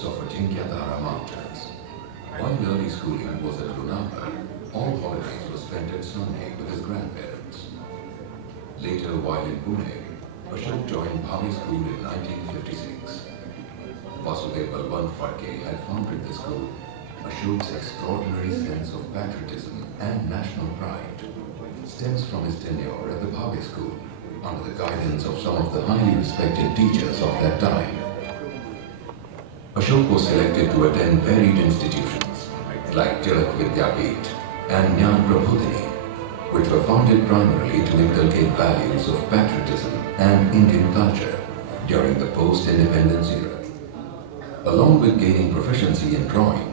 foothills of Ajinkyathara Mountains. While early schooling was at Lunawar, all holidays were spent at Sunday with his grandparents. Later, while in Pune, Ashok joined Bhavi School in 1956. Vasudev Balwant Phadke had founded the school. Ashok's extraordinary sense of patriotism and national pride stems from his tenure at the Bhavi School under the guidance of some of the highly respected teachers of that time. Ashok was selected to attend varied institutions like Tilak Vidyapith and Jnana Prabodhini, which were founded primarily to inculcate values of patriotism and Indian culture during the post-independence era. Along with gaining proficiency in drawing,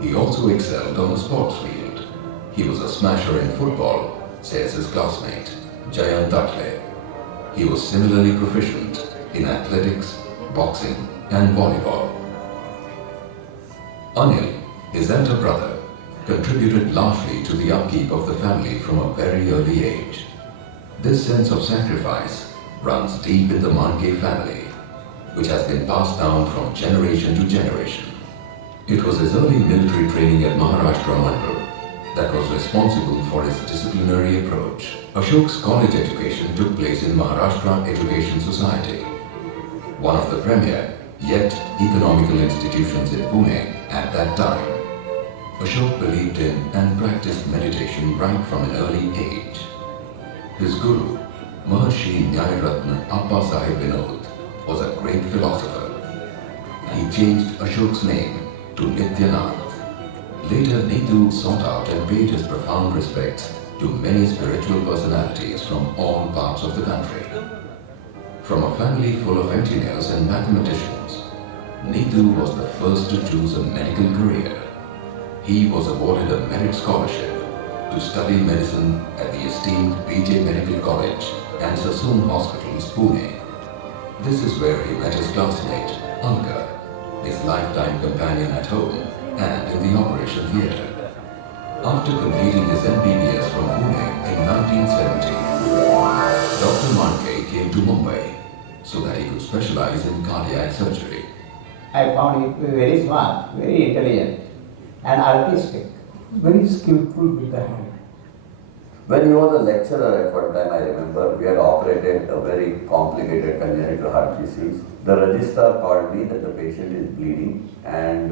he also excelled on the sports field. He was a smasher in football, says his classmate, Jayant Datle. He was similarly proficient in athletics, boxing and volleyball. Anil, his elder brother, contributed largely to the upkeep of the family from a very early age. This sense of sacrifice runs deep in the Mandke family, which has been passed down from generation to generation. It was his early military training at Maharashtra Mandal that was responsible for his disciplinary approach. Ashok's college education took place in Maharashtra Education Society, one of the premier yet economical institutions in Pune at that time. Ashok believed in and practiced meditation right from an early age. His guru, Maharshi Nyayaratna Appa Sahib Vinod, was a great philosopher. He changed Ashok's name to Nityanand. Later, Nitu sought out and paid his profound respects to many spiritual personalities from all parts of the country. From a family full of engineers and mathematicians, Nitu was the first to choose a medical career. He was awarded a merit scholarship to study medicine at the esteemed BJ Medical College and Sassoon Hospitals, Pune. This is where he met his classmate, Alka, his lifetime companion at home and in the operation theatre. After completing his MBBS from Pune in 1970, Dr. Mandke came to Mumbai so that he could specialize in cardiac surgery. I found it very smart, very intelligent and artistic, very skillful with the hand. When he was a lecturer at one time, I remember, we had operated a very complicated congenital heart disease. The registrar called me that the patient is bleeding and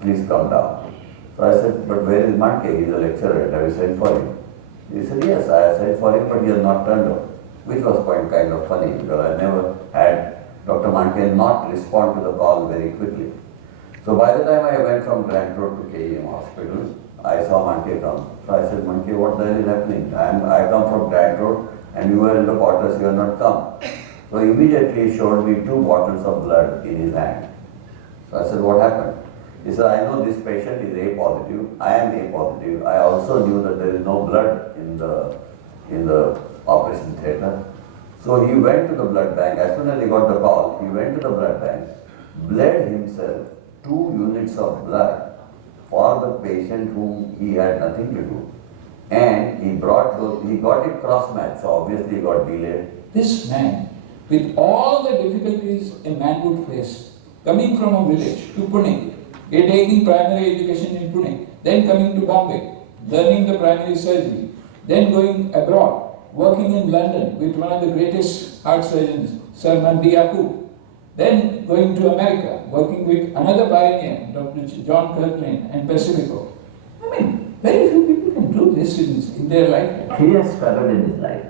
please come down. So I said, but where is Mandke? He is a lecturer, have you sent for him? He said, yes, I have sent for him, but he has not turned up, which was quite kind of funny because I never had Dr. Mandke not respond to the call very quickly. So by the time I went from Grant Road to KEM Hospital, I saw Mandke come. So I said, Mandke, what the hell is happening? I come from Grant Road and you were in the quarters, you have not come. So immediately he showed me 2 bottles of blood in his hand. So I said, what happened? He said, I know this patient is A positive, I am A positive. I also knew that there is no blood in the operation theatre. So he went to the blood bank. As soon as he got the call, he went to the blood bank, bled himself 2 units of blood for the patient whom he had nothing to do. And he got it cross-matched, so obviously he got delayed. This man, with all the difficulties a man would face, coming from a village to Pune, taking primary education in Pune, then coming to Bombay, learning the primary surgery, then going abroad, working in London with one of the greatest heart surgeons, Sir Mandi Yakub, then going to America, working with another pioneer, Dr. John Kirkland and Pacifico. I mean, very few people can do this in their lifetime. He has struggled in his life.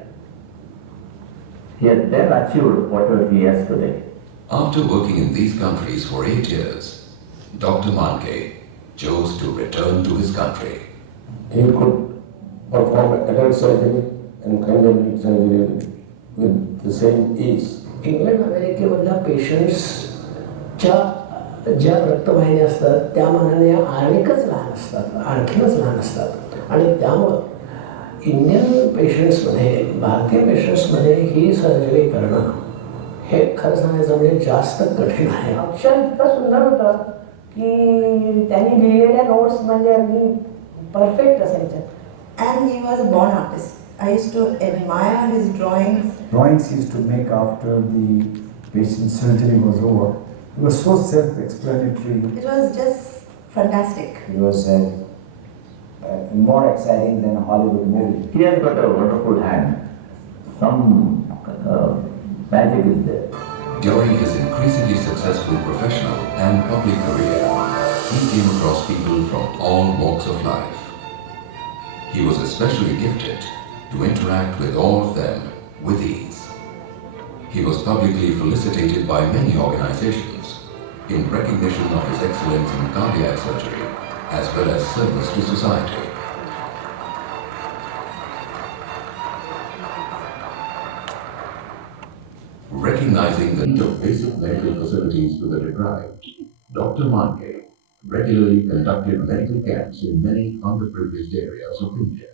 He has then achieved whatever he has today. After working in these countries for 8 years, Dr. Mandke chose to return to his country. He could perform adult surgery and congenital surgery with the same ease. England अमेरिकेमधल्या पेशंट्सच्या ज्या रक्तवाहिन्या असतात त्या मानाने आणखीच लहान असतात, आणखीनच लहान असतात आणि त्यामुळं इंडियन पेशंट्समध्ये, भारतीय पेशंट्समध्ये ही सर्जरी करणं हे खरं सांगायचं म्हणजे जास्त कठीण आहे. ऑप्शन इतकं सुंदर होतं की त्यांनी लिहिलेल्या नोट्स म्हणजे अगदी परफेक्ट असायच्या. And he was a born artist. I used to admire his drawings. Drawings he used to make after the patient's surgery was over. It was so self-explanatory. It was just fantastic. It was more exciting than a Hollywood movie. He has got a wonderful hand. Some magic is there. During his increasingly successful professional and public career, he came across people from all walks of life. He was especially gifted to interact with all of them with ease. He was publicly felicitated by many organizations in recognition of his excellence in cardiac surgery as well as service to society. Recognizing the need of basic medical facilities to the deprived, Dr. Mandke regularly conducted medical camps in many underprivileged areas of India.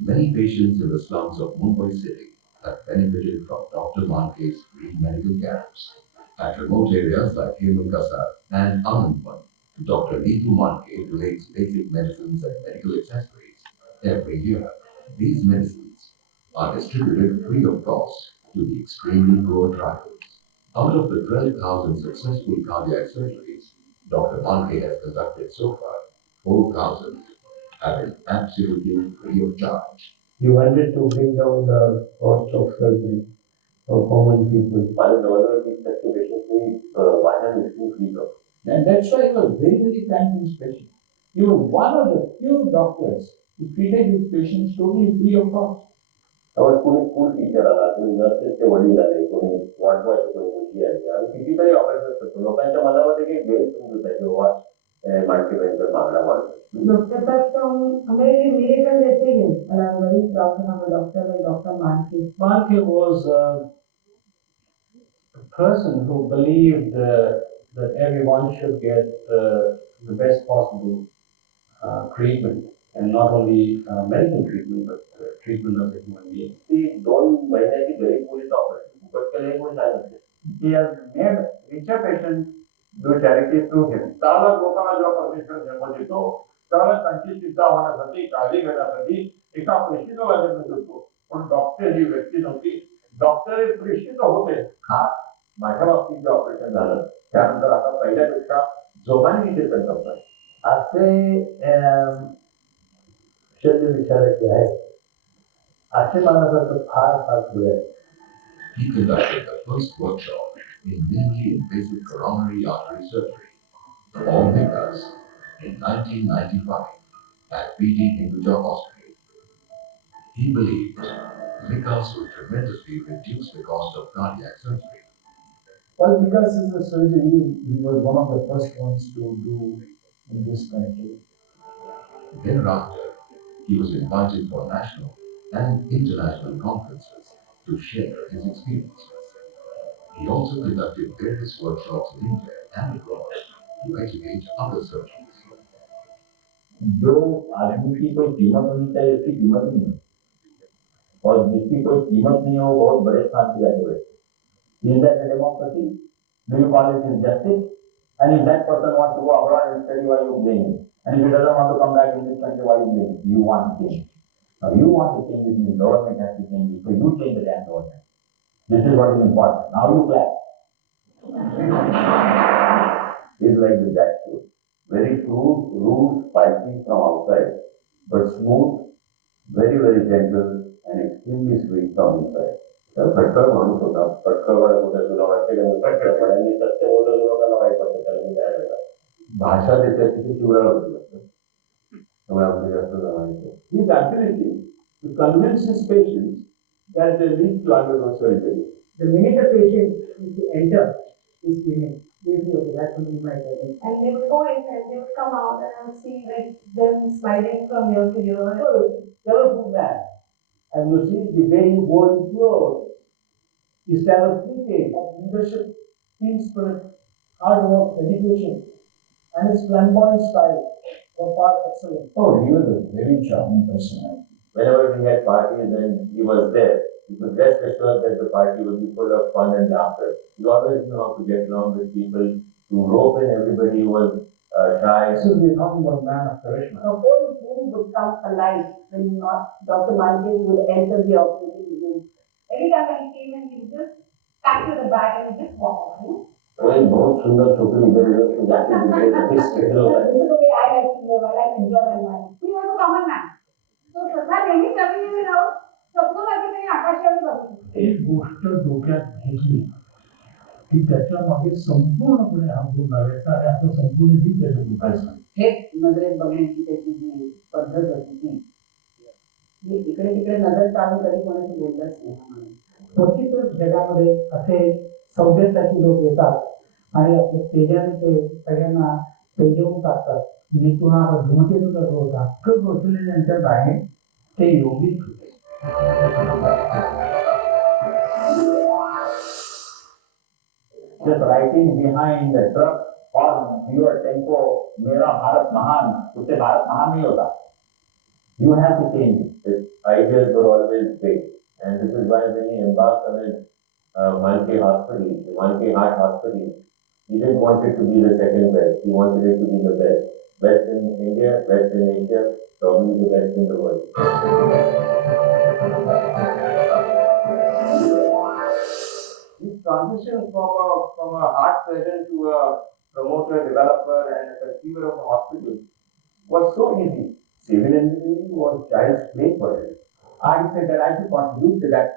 Many patients in the slums of Mumbai city have benefited from Dr. Mandke's free medical camps. At remote areas like MICAS and Anandvan, Dr. Nitu Mandke donates basic medicines and medical accessories every year. These medicines are distributed free of cost to the extremely poor tribals. Out of the 12,000 successful cardiac surgeries Dr. Mandke has conducted so far, 4,000 have been absolutely free of charge. He wanted to bring down the cost of surgery for common people. And that's why he was very, very kind to his patients. He was one of the few doctors who treated his patients totally free of cost. त्यामुळे कोणी school teacher आला, कोणी नर्सेसचे वडील आले, कोणी वाटवायचे, कोणी मुलगी आली. आम्ही कितीतरी ऑपरेशन करतो. लोकांच्या मनामध्ये काही गैरसमजूत आहे जेव्हा माणसेबद्दल मागण्या वाढतो. Doctor Dr. हमें miracle देते हैं and I'm very proud to have a doctor like Dr. Mandke. Mandke was a person who believed that everyone should get the best possible treatment, and not only medical treatment, but treatment as a human being. ती 2 महिन्याची गरीब मुलीचं operation फुकट केलं म्हणून झालं. He has made richer patients do charity through him. त्याला लोकांना जेव्हा परमेश्वर जन्म देतो त्याला त्यांची चिंता होण्यासाठी, काळजी घेण्यासाठी एका प्रेषिताला जन्म देतो. पण डॉक्टर ही व्यक्ती नव्हती. डॉक्टर हे प्रेषित होते. माझ्या बाबतीत जे ऑपरेशन झालं त्यानंतर आता पहिल्यापेक्षा जोमाने मी ते करतात. असे शल्य विचारायचे आहे असे मानसाचं फार फार पुढे आहे. He conducted the first workshop in minimally invasive coronary artery surgery, or MICAS, in 1995 at PD Hinduja Hospital. He believed MICAS would tremendously reduce the cost of cardiac surgery. Well, because it's a surgery, he was one of the first ones to do in this country. Thereafter, he was invited for national and international conferences to share his experiences. He also conducted various workshops in India and abroad to educate other surgeons. जो आदमी की कोई कीमत होनी चाहिए उसकी कीमत नहीं है, और जिसकी कोई कीमत नहीं हो बहुत बड़े स्थान पे जाके बैठे. Is that a democracy? Do you call it injustice? And if that person wants to go abroad and study, why you blame him? And if he doesn't want to come back in this country, why you blame him? You want change. Now you want to change it, the government has to change it. So you change the damn government. This is what is important. Now you clap. It's like the jackfruit. Very rude, spicy from outside, but smooth, very, very gentle, and extremely sweet from inside. फटकळ माणूस होता. फटकळवाडा कुठे तुला वाटते का फटकळवाड्यांनी सत्य बोललं लोकांना white वाटतं त्याला मी काय वेगळा भाषा देते किती शिवराळ होती त्यामुळे आपलं जास्त जमायचं. His ability to convince his patients that they need to undergo surgery. The minute the patient used to enter his clinic, they would say, that's only my patient. And they would go in and they would come out and I would see like them smiling from year to year. Never do that. And you see the way he wore his clothes, his style of thinking, of leadership, team spirit, hard work, dedication, and his flamboyant style were far excellent. Oh, he was a very charming person. Whenever we had parties and he was there, you could rest assured that the party would be full of fun and laughter. He always knew how to get along with people, to rope in everybody who was shy. This is the humble man of charisma. The whole room would come alive when Dr. Mandke would enter the operating room. Every time that he came in, he would just pack to the back and just walk off. वो एक बहुत सुंदर छोकरी इधर उधर से जाती हुई स्ट्रेट होगा. This is the way I like to live. I like to enjoy my life. He was a common man. So तसा नेहमी जमिनीवर राहून स्वप्न माझं त्यांनी आकाशावर बघितलं. एक गोष्ट डोक्यात घेतली की त्याच्या मागे संपूर्णपणे हा गुण लागायचा आणि आता संपूर्ण जीव त्याच्या दुखायचा. थेट नजरेत बघण्याची त्याची जी पद्धत होती ती इकडे तिकडे नजर टाळून कधी कोणाशी बोललाच नाही. क्वचितच जगामध्ये असे सौदेशाची लोक येतात आणि आपल्या तेजाने ते सगळ्यांना तेजवून टाकतात. नितू हा धूमकेतू करत होता. गोष्टी यांच्यात आहे ते योगीच होते. Just writing behind the truck or your tempo, मेरा भारत महान, उससे भारत महान नहीं होता. You have to change it. His ideas were always big, and this is why when he embarked on his Mandke Hospital, the Mandke Heart Hospital, he didn't want it to be the second best. He wanted it to be the best. Best in India, best in Asia, probably the best in the world. This transition from a heart surgeon to a promoter, developer, and a consumer of a hospital was so easy. Civil engineering was child's play for him. I said that I should contribute to that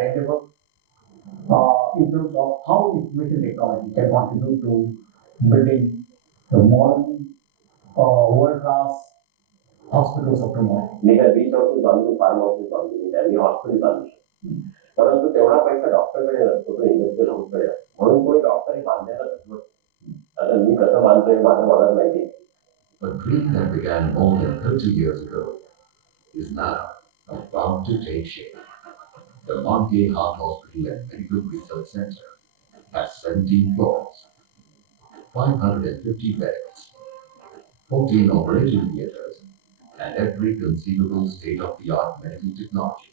endeavor in terms of how information technology can contribute to building the modern world-class hospitals of tomorrow. मी काय 20 office बांधून farm office बांधून मी काय hospital बांधू शकतो. परंतु तेवढा पैसा डॉक्टरकडे नसतो, तो इंडस्ट्रियल हाऊसकडे असतो. म्हणून कोणी डॉक्टरही बांधायला तत्व. आता मी कसं बांधतोय माझं मला माहिती. A dream that began more than 30 years ago is now about to take shape. The Mandke Heart Hospital and Medical Research Center has 17 floors, 550 beds, 14 operating theaters, and every conceivable state-of-the-art medical technology,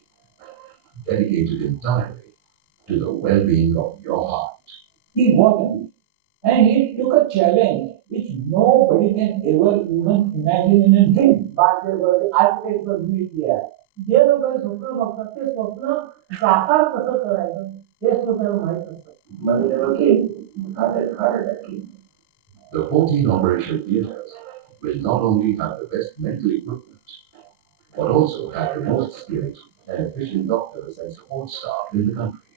dedicated entirely to the well-being of your heart. He was ambitious, and he took a challenge which nobody can ever even imagine in a dream. But there were the architects were really clear. जे लोकांनी स्वप्न बघतात ते स्वप्न साकार कसं करायचं हे स्वतःला माहित असतं. Money never came. Heart attack came. The 14 operation theaters will not only have the best medical equipment, but also have the most skilled and efficient doctors and support staff in the country.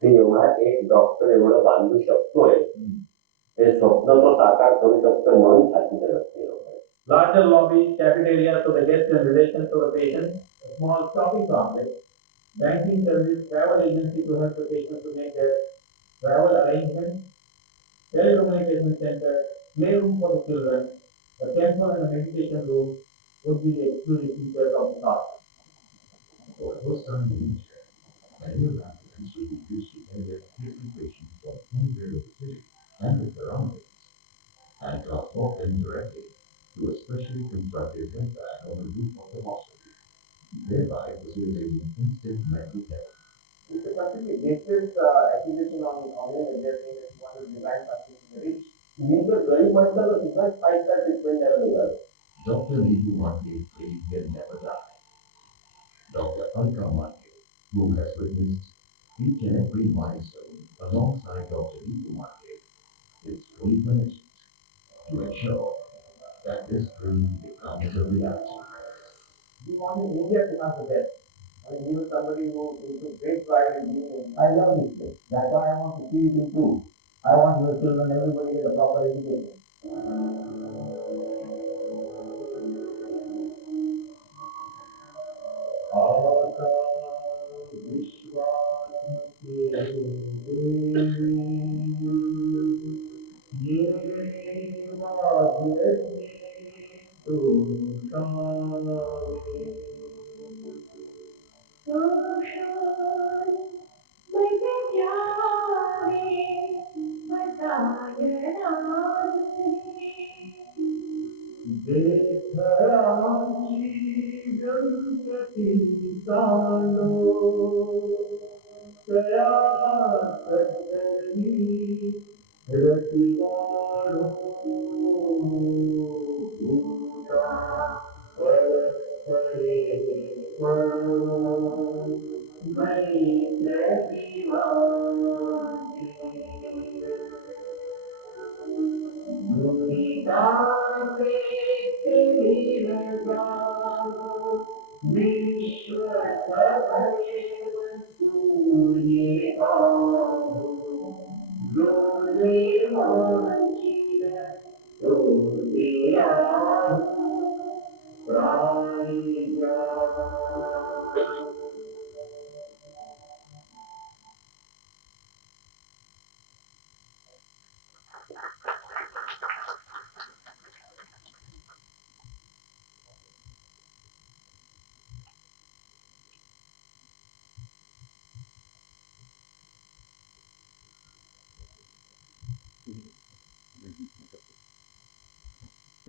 ते एवढा एक doctor एवढं बांधू शकतोय, ते स्वप्न तो साकार करू शकतो म्हणून छाती धरते. Larger lobby, cafeteria for the guests and relations for the patients, a small shopping complex, banking service, travel agency to help the patients to make their travel arrangements, telecommunication center, playroom for the children, a temple and a meditation room would be the exclusive features of the hospital. For the first time in India, many of applicants will be used to care for patients from anywhere of the city and the surroundings, and transport them directly to a specially constructed helipad on the roof of the hospital, thereby facilitating instant medical care. If the country bases acquisition on online addressing and want to design something rich, मी तर गरीब म्हटलं तर सुद्धा 5-star treatment द्यायला निघालो. Dr. Nitu Mandke dream will never die. Dr. Mandke, who has witnessed each and every milestone alongside Dr. Nitu Mandke, is fully committed to ensure that this dream becomes a reality. we wanted India to have the best. I mean, he was somebody who took great pride in being in. I love this place. That's why I want to see it improve. I want your children, everybody get a proper education.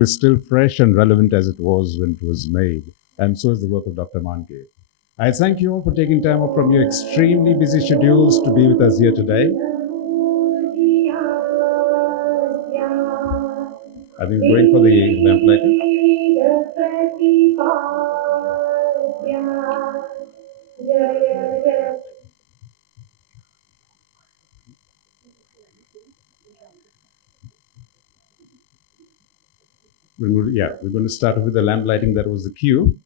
Is still fresh and relevant as it was when it was made, and so is the work of Dr. Mandke. I thank you all for taking time off from your extremely busy schedules to be with us here today. I think we're going for the lamplighting. We're going to start with the lamp lighting. That was the cue.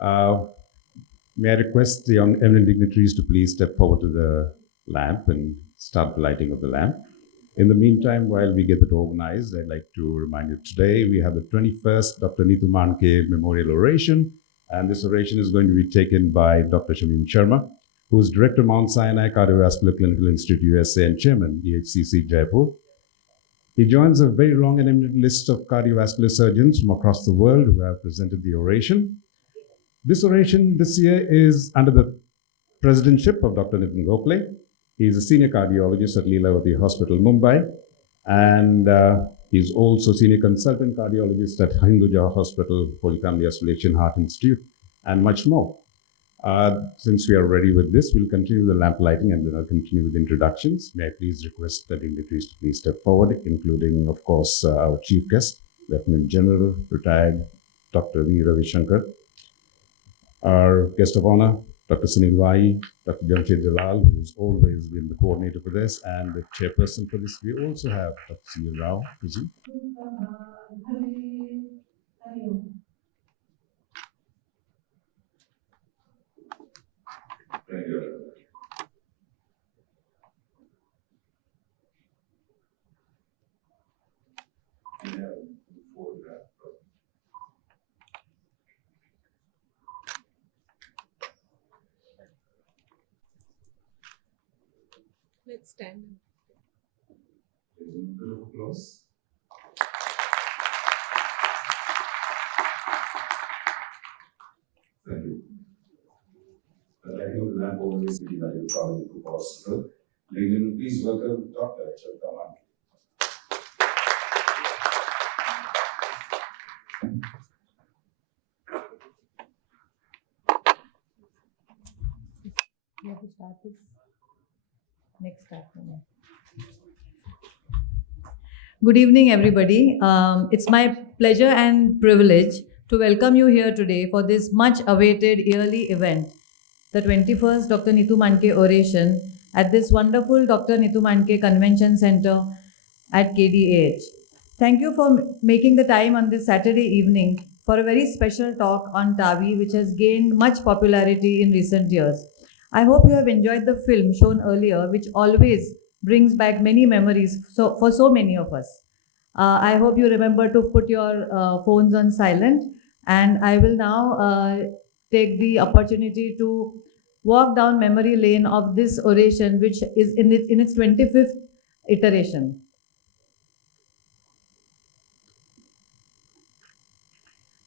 May I request the young eminent dignitaries to please step forward to the lamp and start the lighting of the lamp. In the meantime, while we get it organized, I'd like to remind you today we have the 21st Dr. Nitu Mandke Memorial Oration, and this oration is going to be taken by Dr. Samin Sharma, who is Director Mount Sinai Cardiovascular Clinical Institute, USA, and Chairman, EHCC, Jaipur. He joins a very long and eminent list of cardiovascular surgeons from across the world who have presented the oration. This oration this year is under the presidentship of Dr. Nitin Gokhale. He is a senior cardiologist at Leelavati Hospital, Mumbai, and he's also senior consultant cardiologist at Hinduja Hospital, Holy Family Isolation Heart Institute, and much more. Since we are ready with this, we'll continue the lamp lighting and then I'll continue with introductions. May I please request the dignitaries to please step forward, including, of course, our chief guest, Lieutenant General, retired Dr. V. Ravi Shankar, our guest of honor, Dr. Sunil Vai, Dr. Jamshed Jalal, who's always been the coordinator for this, and the chairperson for this. We also have Dr. Sunil Rao present. Thank you. Let's stand. A bit of applause. Thank you. The lighting of the lamp always be by the College of Hospital. Ladies and gentlemen, please welcome Dr. Nitu Mandke. You have to start this next start. Good evening, everybody. It's my pleasure and privilege to welcome you here today for this much awaited yearly event, the 21st Dr. Nitu Mandke Oration at this wonderful Dr. Nitu Mandke Convention Center at KDAH. Thank you for making the time on this Saturday evening for a very special talk on TAVI, which has gained much popularity in recent years. I hope you have enjoyed the film shown earlier, which always brings back many memories for so many of us. I hope you remember to put your phones on silent, and I will now take the opportunity to walk down memory lane of this oration, which is in its 25th iteration.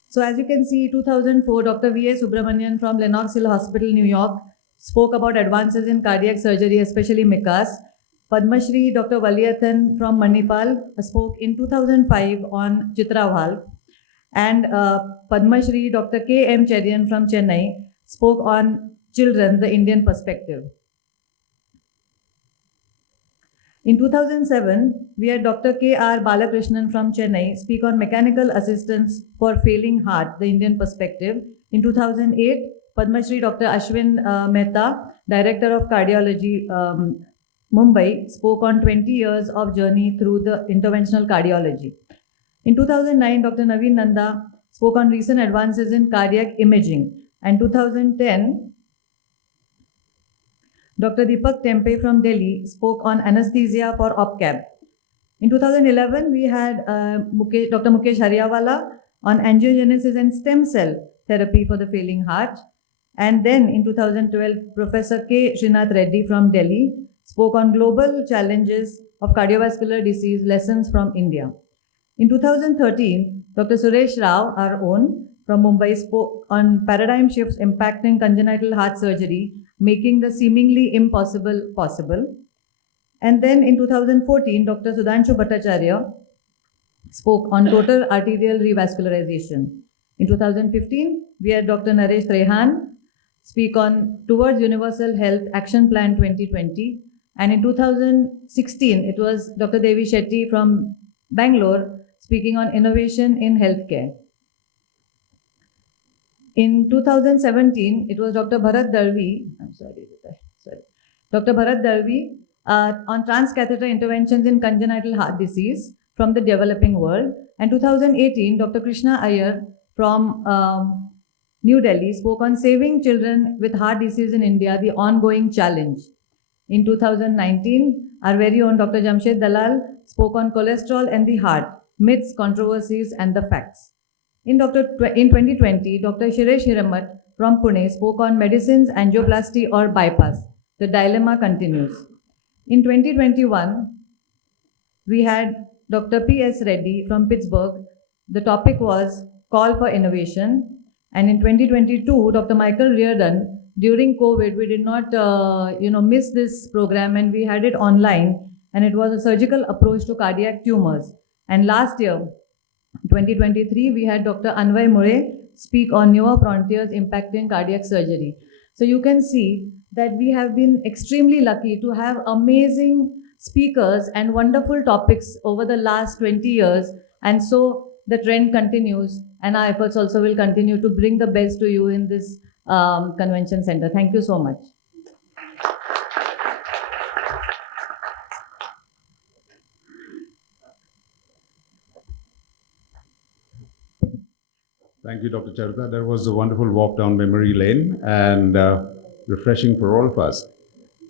So as you can see, 2004, Dr. V.A. Subramanian from Lenox Hill Hospital, New York, spoke about advances in cardiac surgery, especially MICAS. Padma Shri Dr. Valiyathan from Manipal spoke in 2005 on Chitra Valve. And Padma Shri Dr. K.M. Cherian from Chennai spoke on Children, the Indian Perspective. In 2007, we had Dr. K.R. Balakrishnan from Chennai speak on Mechanical Assistance for Failing Heart, the Indian Perspective. In 2008, Padma Shri Dr. Ashwin Mehta, Director of Cardiology, Mumbai, spoke on 20 years of journey through the interventional cardiology. In 2009, Dr. Naveen Nanda spoke on recent advances in cardiac imaging. And 2010, Dr. Deepak Tempe from Delhi spoke on anesthesia for OPCAB. In 2011, we had Dr. Mukesh Hariawala on angiogenesis and stem cell therapy for the failing heart. And then in 2012, Professor K. Srinath Reddy from Delhi spoke on global challenges of cardiovascular disease, lessons from India. In 2013, Dr. Suresh Rao, our own, from Mumbai, spoke on paradigm shifts impacting congenital heart surgery, making the seemingly impossible possible. And then in 2014, Dr. Sudhanshu Bhattacharya spoke on total arterial revascularization. In 2015, we had Dr. Naresh Trehan speak on Towards Universal Health Action Plan 2020. And in 2016, it was Dr. Devi Shetty from Bangalore speaking on innovation in healthcare. In 2017, it was Dr. Bharat Dalvi, Dr. Bharat Dalvi on transcatheter interventions in congenital heart disease from the developing world. And 2018, Dr. Krishna Iyer from New Delhi spoke on saving children with heart disease in India, the ongoing challenge. In 2019, our very own Dr. Jamshed Dalal spoke on cholesterol and the heart, myths, controversies, and the facts. In 2020, Dr. Shiresh Hiramat from Pune spoke on medicines, angioplasty or bypass. The dilemma continues. In 2021, we had Dr. P.S. Reddy from Pittsburgh. The topic was Call for Innovation. And in 2022, Dr. Michael Reardon, during COVID, we did not miss this program, and we had it online, and it was a surgical approach to cardiac tumors. And last year, 2023, we had Dr. Anvay Murray speak on newer frontiers impacting cardiac surgery. So you can see that we have been extremely lucky to have amazing speakers and wonderful topics over the last 20 years. And so the trend continues, and our efforts also will continue to bring the best to you in this convention center. Thank you so much. Thank you, Dr. Charita. That was a wonderful walk down memory lane and refreshing for all of us.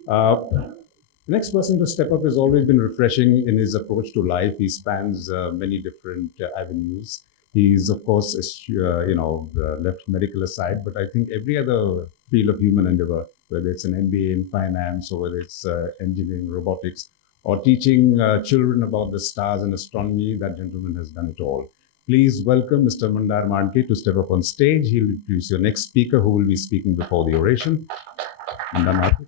The next person to step up has always been refreshing in his approach to life. He spans many different avenues. He's, of course, left medical aside, but I think every other field of human endeavor, whether it's an MBA in finance or whether it's engineering, robotics, or teaching children about the stars and astronomy, that gentleman has done it all. Please welcome Mr. Nitu Mandke to step up on stage. He'll introduce your next speaker who will be speaking before the oration. Nitu Mandke.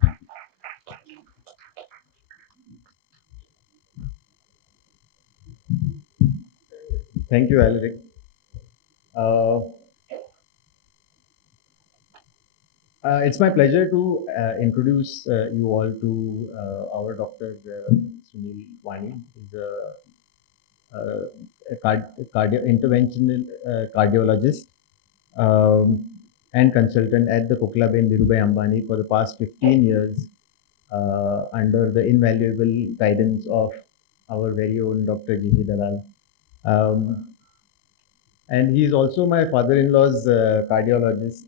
Thank you, Alaric. It's my pleasure to introduce you all to our Dr. Sunil Wani. He's a interventional cardiologist and consultant at the Kokilaben Dhirubhai Ambani for the past 15 years under the invaluable guidance of our very own Dr. G.G. Dalal. And he's also my father-in-law's cardiologist.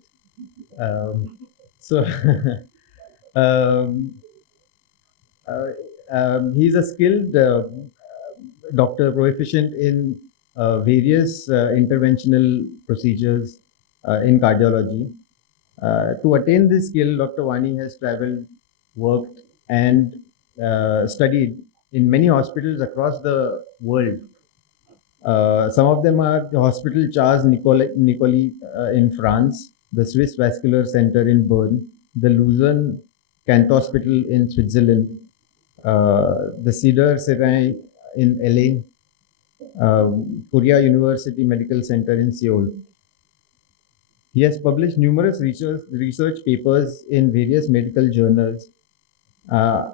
He's a skilled doctor, proficient in various interventional procedures in cardiology. To attain this skill, Dr. Wani has traveled, worked, and studied in many hospitals across the world. Some of them are the Hospital Charles Nicolet in France, the Swiss Vascular Center in Bern, the Lucerne Kant Hospital in Switzerland, the Cedar Sinai in LA, Korea University Medical Center in Seoul. He has published numerous research papers in various medical journals. I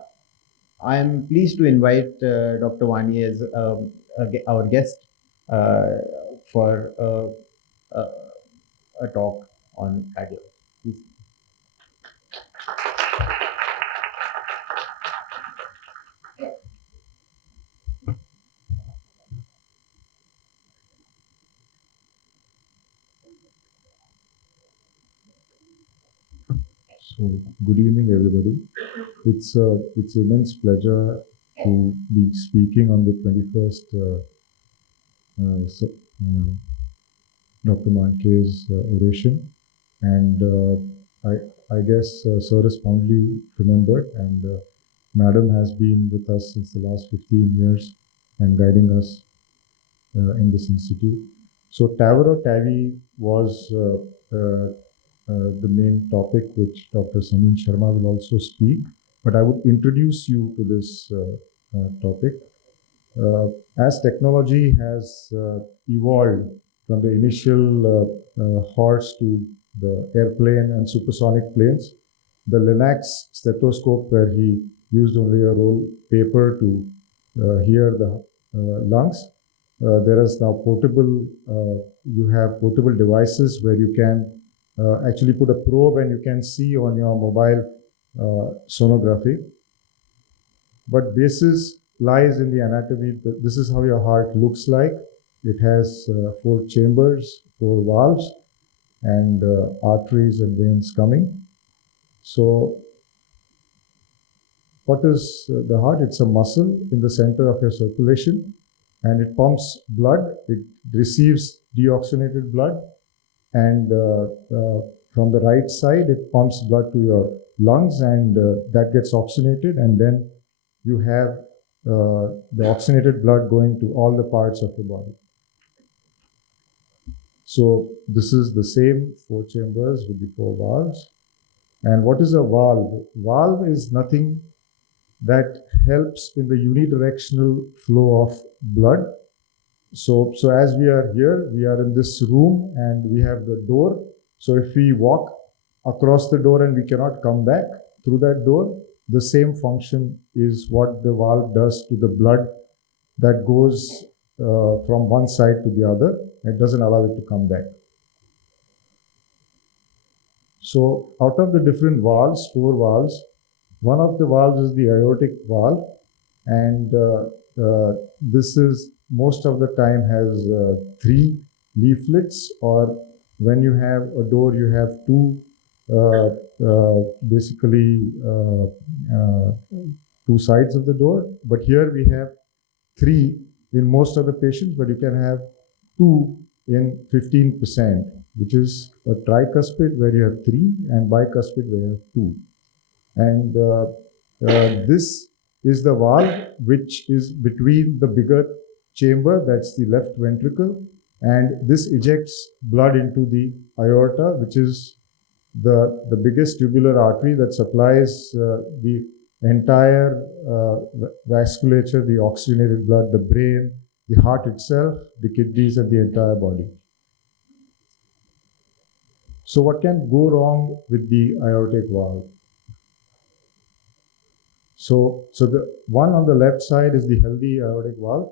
am pleased to invite Dr. Wani as our guest for a talk on cardiology. Please. So, good evening, everybody. It's immense pleasure to be speaking on the 21st Dr. Mandke's oration, and I guess Sir is fondly remembered, and Madam has been with us since the last 15 years and guiding us in this institute. So TAVI or TAVI was the main topic which Dr. Samin Sharma will also speak, but I would introduce you to this topic. As technology has evolved from the initial horse to the airplane and supersonic planes, the Lennox stethoscope, where he used only a roll paper to hear the lungs, there is now portable, you have portable devices where you can actually put a probe and you can see on your mobile sonography. But basis lies in the anatomy. This is how your heart looks like. It has 4 chambers, 4 valves, and arteries and veins coming. So what is the heart? It's a muscle in the center of your circulation, and it pumps blood. It receives deoxygenated blood, and from the right side, it pumps blood to your lungs, and that gets oxygenated, and then you have the oxygenated blood going to all the parts of your body. So this is the same 4 chambers with the 4 valves. And what is a valve? Valve is nothing that helps in the unidirectional flow of blood. So as we are here, we are in this room and we have the door. So if we walk across the door and we cannot come back through that door, the same function is what the valve does to the blood that goes from one side to the other. It doesn't allow it to come back. So out of the different valves, 4 valves, one of the valves is the aortic valve, and this is most of the time has 3 leaflets, or when you have a door, you have 2 basically 2 sides of the door. But here we have 3 in most of the patients, but you can have 2 in 15%, which is a tricuspid where you have 3 and bicuspid where you have 2. And this is the valve which is between the bigger chamber, that's the left ventricle, and this ejects blood into the aorta, which is the biggest tubular artery that supplies the entire vasculature, the oxygenated blood, the brain, the heart itself, the kidneys, and the entire body. So what can go wrong with the aortic valve? So the one on the left side is the healthy aortic valve,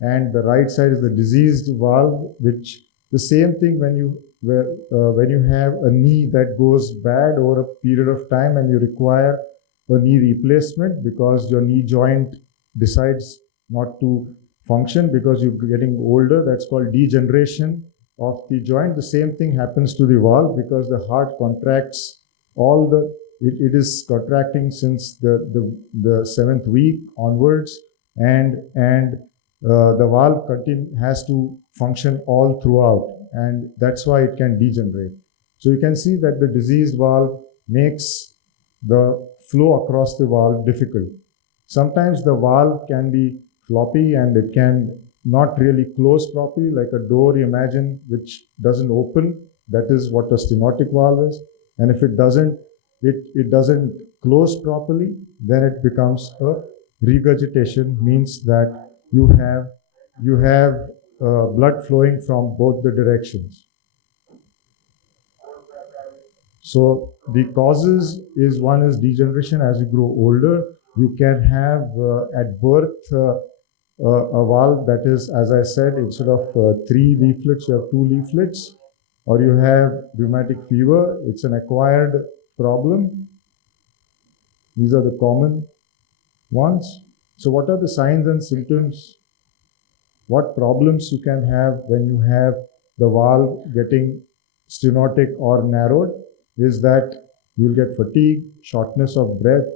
and the right side is the diseased valve, which the same thing when you have a knee that goes bad over a period of time and you require a knee replacement because your knee joint decides not to function because you're getting older. That's called degeneration of the joint. The same thing happens to the valve because the heart contracts it is contracting since the 7th week onwards, and the valve has to function all throughout, and that's why it can degenerate. So you can see that the diseased valve makes the flow across the valve difficult. Sometimes the valve can be floppy and it can not really close properly, like a door, you imagine, which doesn't open. That is what a stenotic valve is. And if it doesn't close properly, then it becomes a regurgitation, means that you have blood flowing from both the directions. So the causes is, one is degeneration. As you grow older, you can have at birth a valve that is, as I said, instead of 3 leaflets, you have 2 leaflets, or you have rheumatic fever. It's an acquired problem. These are the common ones. So what are the signs and symptoms? What problems you can have when you have the valve getting stenotic or narrowed is that you will get fatigue, shortness of breath,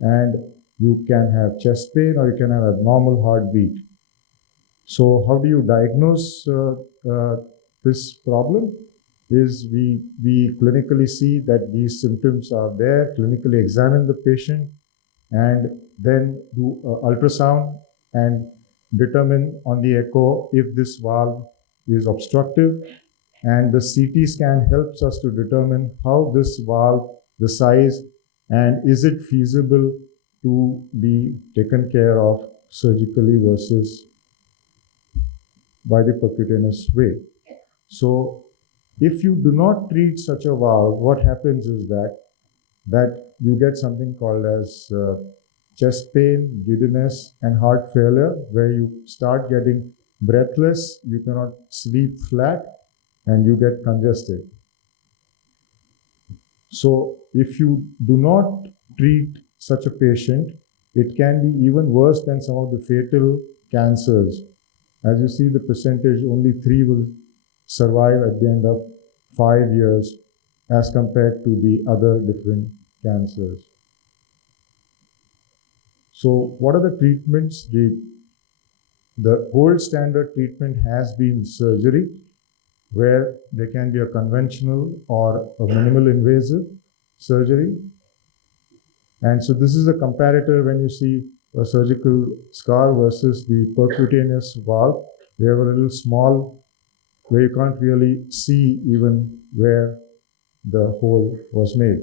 and you can have chest pain or you can have abnormal heartbeat. So how do you diagnose this problem? Is we clinically see that these symptoms are there, clinically examine the patient, and then do ultrasound and determine on the echo if this valve is obstructive, and the CT scan helps us to determine how this valve, the size, and is it feasible to be taken care of surgically versus by the percutaneous way. So if you do not treat such a valve, what happens is that you get something called as chest pain, giddiness, and heart failure, where you start getting breathless, you cannot sleep flat, and you get congested. So if you do not treat such a patient, it can be even worse than some of the fatal cancers. As you see the percentage, only 3 will survive at the end of 5 years as compared to the other different cancers. So what are the treatments? The gold standard treatment has been surgery, where there can be a conventional or a minimal invasive surgery. And so this is a comparator when you see a surgical scar versus the percutaneous valve. We have a little small, where you can't really see even where the hole was made.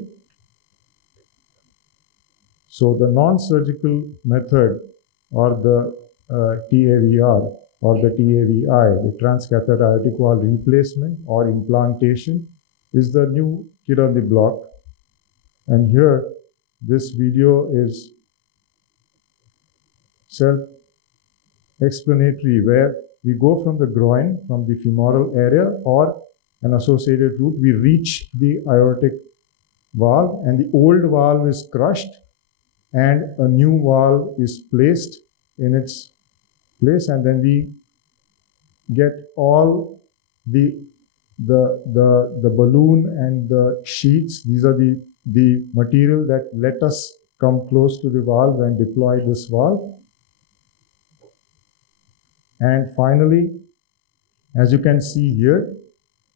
So the non-surgical method, or the TAVR or the TAVI, the transcatheter aortic valve replacement or implantation, is the new kid on the block. And here, this video is self-explanatory, where we go from the groin, from the femoral area or an associated root, we reach the aortic valve, and the old valve is crushed and a new valve is placed in its place, and then we get all the balloon and the sheets. These are the material that let us come close to the valve and deploy this valve. And finally, as you can see here,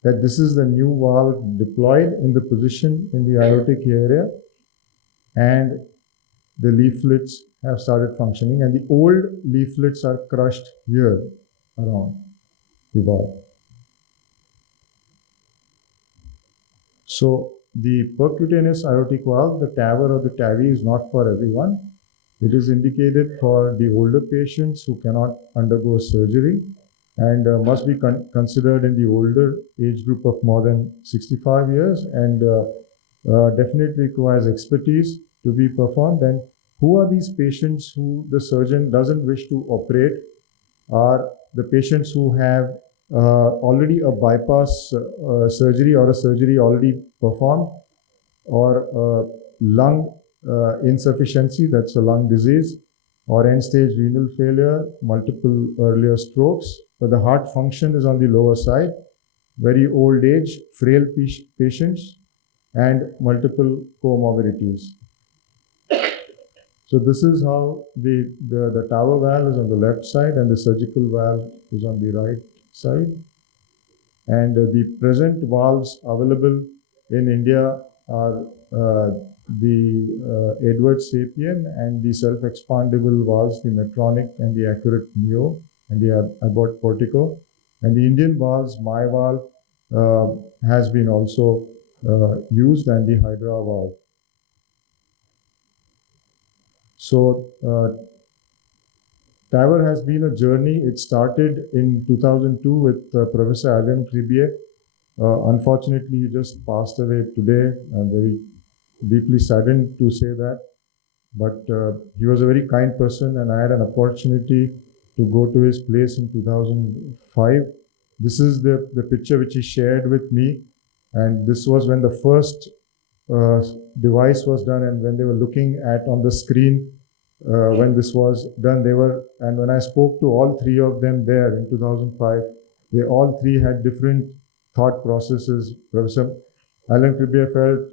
that this is the new valve deployed in the position in the aortic area, and the leaflets have started functioning, and the old leaflets are crushed here around the valve. So the percutaneous aortic valve, the TAVR or the TAVI, is not for everyone. It is indicated for the older patients who cannot undergo surgery and must be considered in the older age group of more than 65 years, and definitely requires expertise to be performed. And who are these patients who the surgeon doesn't wish to operate? Are the patients who have already a bypass surgery or a surgery already performed, or lung insufficiency, that's a lung disease, or end-stage renal failure, multiple earlier strokes, but the heart function is on the lower side, very old age, frail patients, and multiple comorbidities. So this is how the TAVR valve is on the left side and the surgical valve is on the right side. And the present valves available in India are the Edwards Sapien and the self-expandable valves, the Medtronic and the Accurate Neo and the Abbott Portico. And the Indian valves, MyValve, has been also used, and the Hydra valve. So TAVR has been a journey. It started in 2002 with Professor Alain Tribier. Unfortunately, he just passed away today. I'm very deeply saddened to say that. But he was a very kind person, and I had an opportunity to go to his place in 2005. This is the picture which he shared with me. And this was when the first device was done, and when they were looking at on the screen when this was done, and when I spoke to all three of them there in 2005, they all three had different thought processes. Professor Alain Tribier felt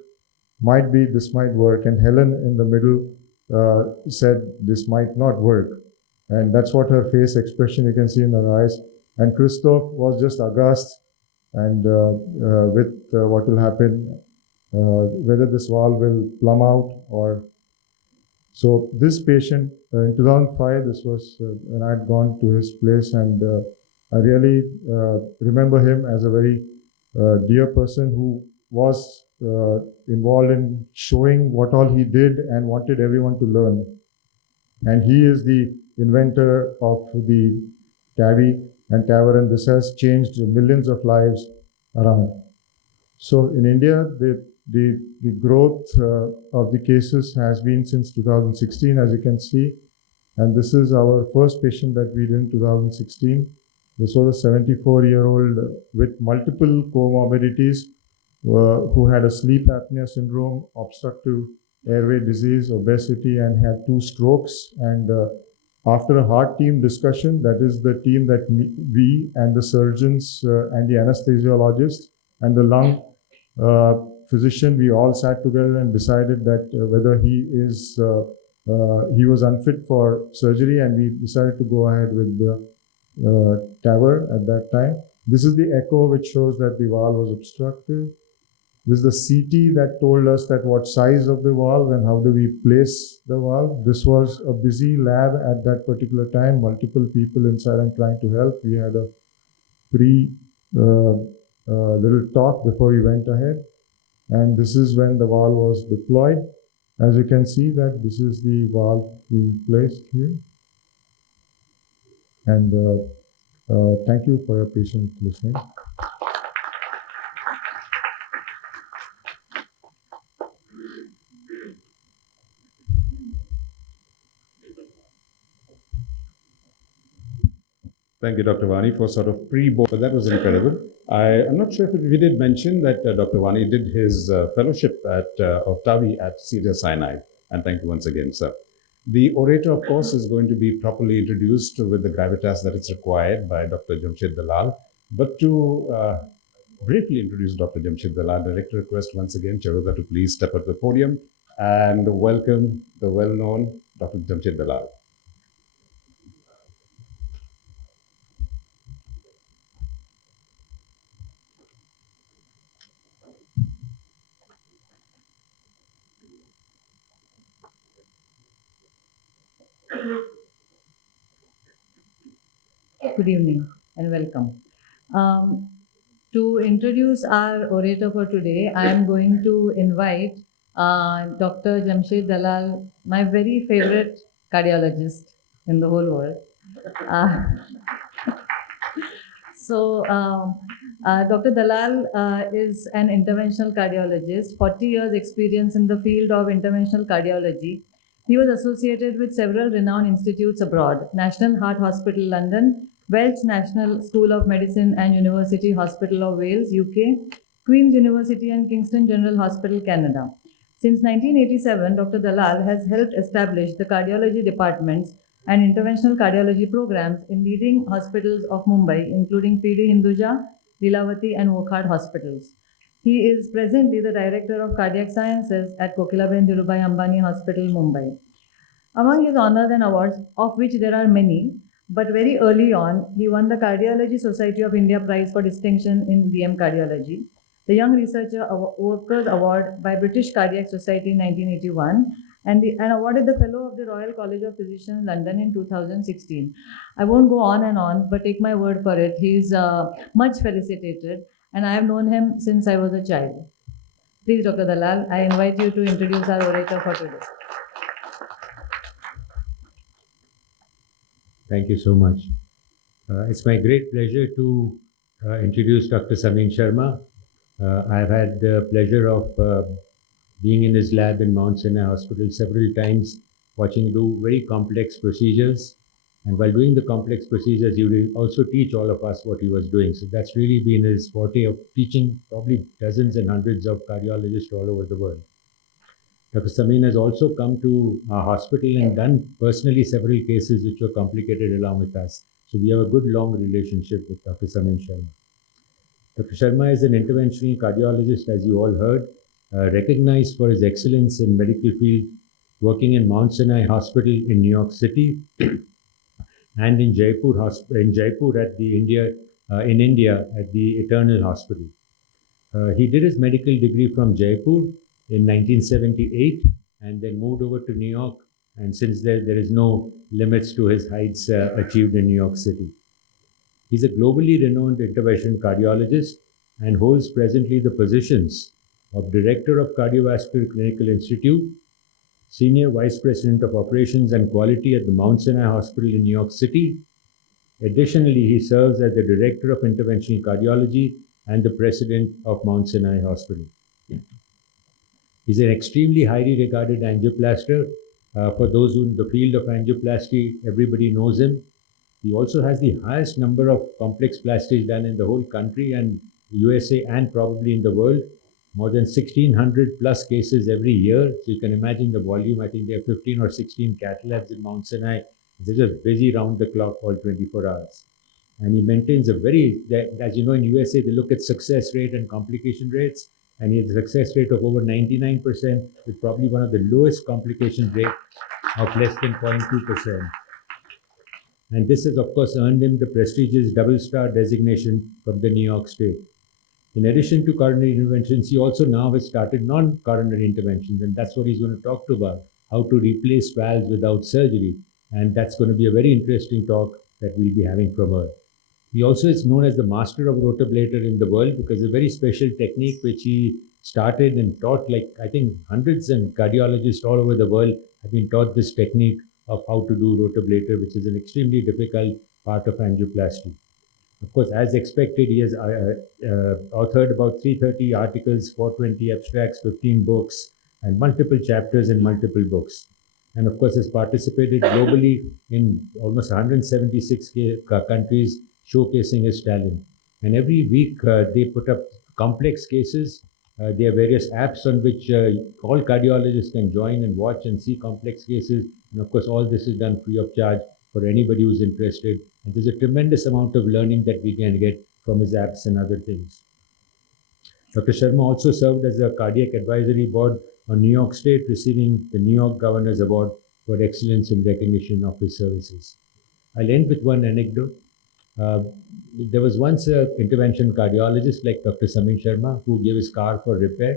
this might work. And Helen in the middle said this might not work. And that's what her face expression you can see in her eyes. And Christoph was just aghast and with what will happen, whether this valve will plumb out or. So this patient in 2005, this was when I had gone to his place, and I really remember him as a very dear person who was involved in showing what all he did and wanted everyone to learn. And he is the inventor of the TAVI and TAVR, and this has changed millions of lives around. So in India, the growth of the cases has been since 2016, as you can see. And this is our first patient that we did in 2016. This was a 74-year-old with multiple comorbidities who had a sleep apnea syndrome, obstructive airway disease, obesity, and had 2 strokes. And after a heart team discussion, that is the team that we and the surgeons and the anesthesiologist and the lung physician, we all sat together and decided that whether he was unfit for surgery, and we decided to go ahead with the TAVR at that time. This is the echo which shows that the valve was obstructive. This is the CT that told us that what size of the valve and how do we place the valve. This was a busy lab at that particular time, multiple people inside and trying to help. We had a little talk before we went ahead. And this is when the valve was deployed. As you can see that this is the valve being placed here. And thank you for your patient listening. Thank you, Dr. Vani, for sort of pre-board. That was incredible. I'm not sure if we did mention that Dr. Vani did his fellowship of TAVI at Sinai, and thank you once again, sir. The orator, of course, is going to be properly introduced with the gravitas that is required by Dr. Jamshed Dalal. But to briefly introduce Dr. Jamshed Dalal, I'd like to request once again Charuda to please step up to the podium and welcome the well-known Dr. Jamshed Dalal. Good evening and welcome. To introduce our orator for today, I am going to invite Dr. Jamshed Dalal, my very favorite cardiologist in the whole world. Dr. Dalal is an interventional cardiologist, 40 years experience in the field of interventional cardiology. He was associated with several renowned institutes abroad, National Heart Hospital, London, Welsh National School of Medicine and University Hospital of Wales, UK, Queen's University and Kingston General Hospital, Canada. Since 1987, Dr. Dalal has helped establish the cardiology departments and interventional cardiology programs in leading hospitals of Mumbai, including PD Hinduja, Lilavati and Wokhad hospitals. He is presently the Director of Cardiac Sciences at Kokilaben Dhirubhai Ambani Hospital, Mumbai. Among his honors and awards, of which there are many, but very early on, he won the Cardiology Society of India Prize for Distinction in DM Cardiology, the Young Researcher Workers Award by British Cardiac Society in 1981, and awarded the Fellow of the Royal College of Physicians, London in 2016. I won't go on and on, but take my word for it, he is much felicitated, and I have known him since I was a child. Please, Dr. Dalal, I invite you to introduce our orator for today. Thank you so much. It's my great pleasure to introduce Dr. Samin Sharma. I've had the pleasure of being in his lab in Mount Sinai Hospital several times, watching him do very complex procedures. And while doing the complex procedures, he will also teach all of us what he was doing. So that's really been his forte of teaching probably dozens and hundreds of cardiologists all over the world. Dr. Samin has also come to our hospital and done personally several cases which were complicated along with us. So we have a good long relationship with Dr. Samin Sharma. Dr. Sharma is an interventional cardiologist, as you all heard. recognized for his excellence in medical field, working in Mount Sinai Hospital in New York City and in Jaipur at the India at the Eternal Hospital. He did his medical degree from Jaipur in 1978 and then moved over to New York, and since then there is no limits to his heights achieved in New York City. He's a globally renowned intervention cardiologist and holds presently the positions of Director of Cardiovascular Clinical Institute, Senior Vice President of Operations and Quality at the Mount Sinai Hospital in New York City. Additionally, he serves as the Director of Interventional Cardiology and the President of Mount Sinai Hospital. He's an extremely highly regarded angioplaster. For those who in the field of angioplasty, everybody knows him. He also has the highest number of complex plastics done in the whole country and USA and probably in the world. More than 1,600 plus cases every year. So you can imagine the volume. I think there are 15 or 16 cath labs in Mount Sinai. They're just busy round the clock all 24 hours. And he maintains a very, as you know, in USA, they look at success rate and complication rates. And he has a success rate of over 99% with probably one of the lowest complication rate of less than 0.2%. And this has, of course, earned him the prestigious double-star designation from the New York State. In addition to coronary interventions, he also now has started non-coronary interventions, and that's what he's going to talk to about, how to replace valves without surgery. And that's going to be a very interesting talk that we'll be having from her. He also is known as the master of rotablator in the world because a very special technique which he started and taught, like I think hundreds of cardiologists all over the world have been taught this technique of how to do rotablator, which is an extremely difficult part of angioplasty. Of course, as expected, he has authored about 330 articles, 420 abstracts, 15 books, and multiple chapters in multiple books. And of course, has participated globally in almost 176 countries, showcasing his talent. And every week, they put up complex cases. There are various apps on which all cardiologists can join and watch and see complex cases. And of course, all this is done free of charge for anybody who's interested. And there's a tremendous amount of learning that we can get from his apps and other things. Dr. Sharma also served as a cardiac advisory board on New York State, receiving the New York Governor's Award for excellence in recognition of his services. I'll end with one anecdote. There was once an intervention cardiologist like Dr. Samin Sharma who gave his car for repair.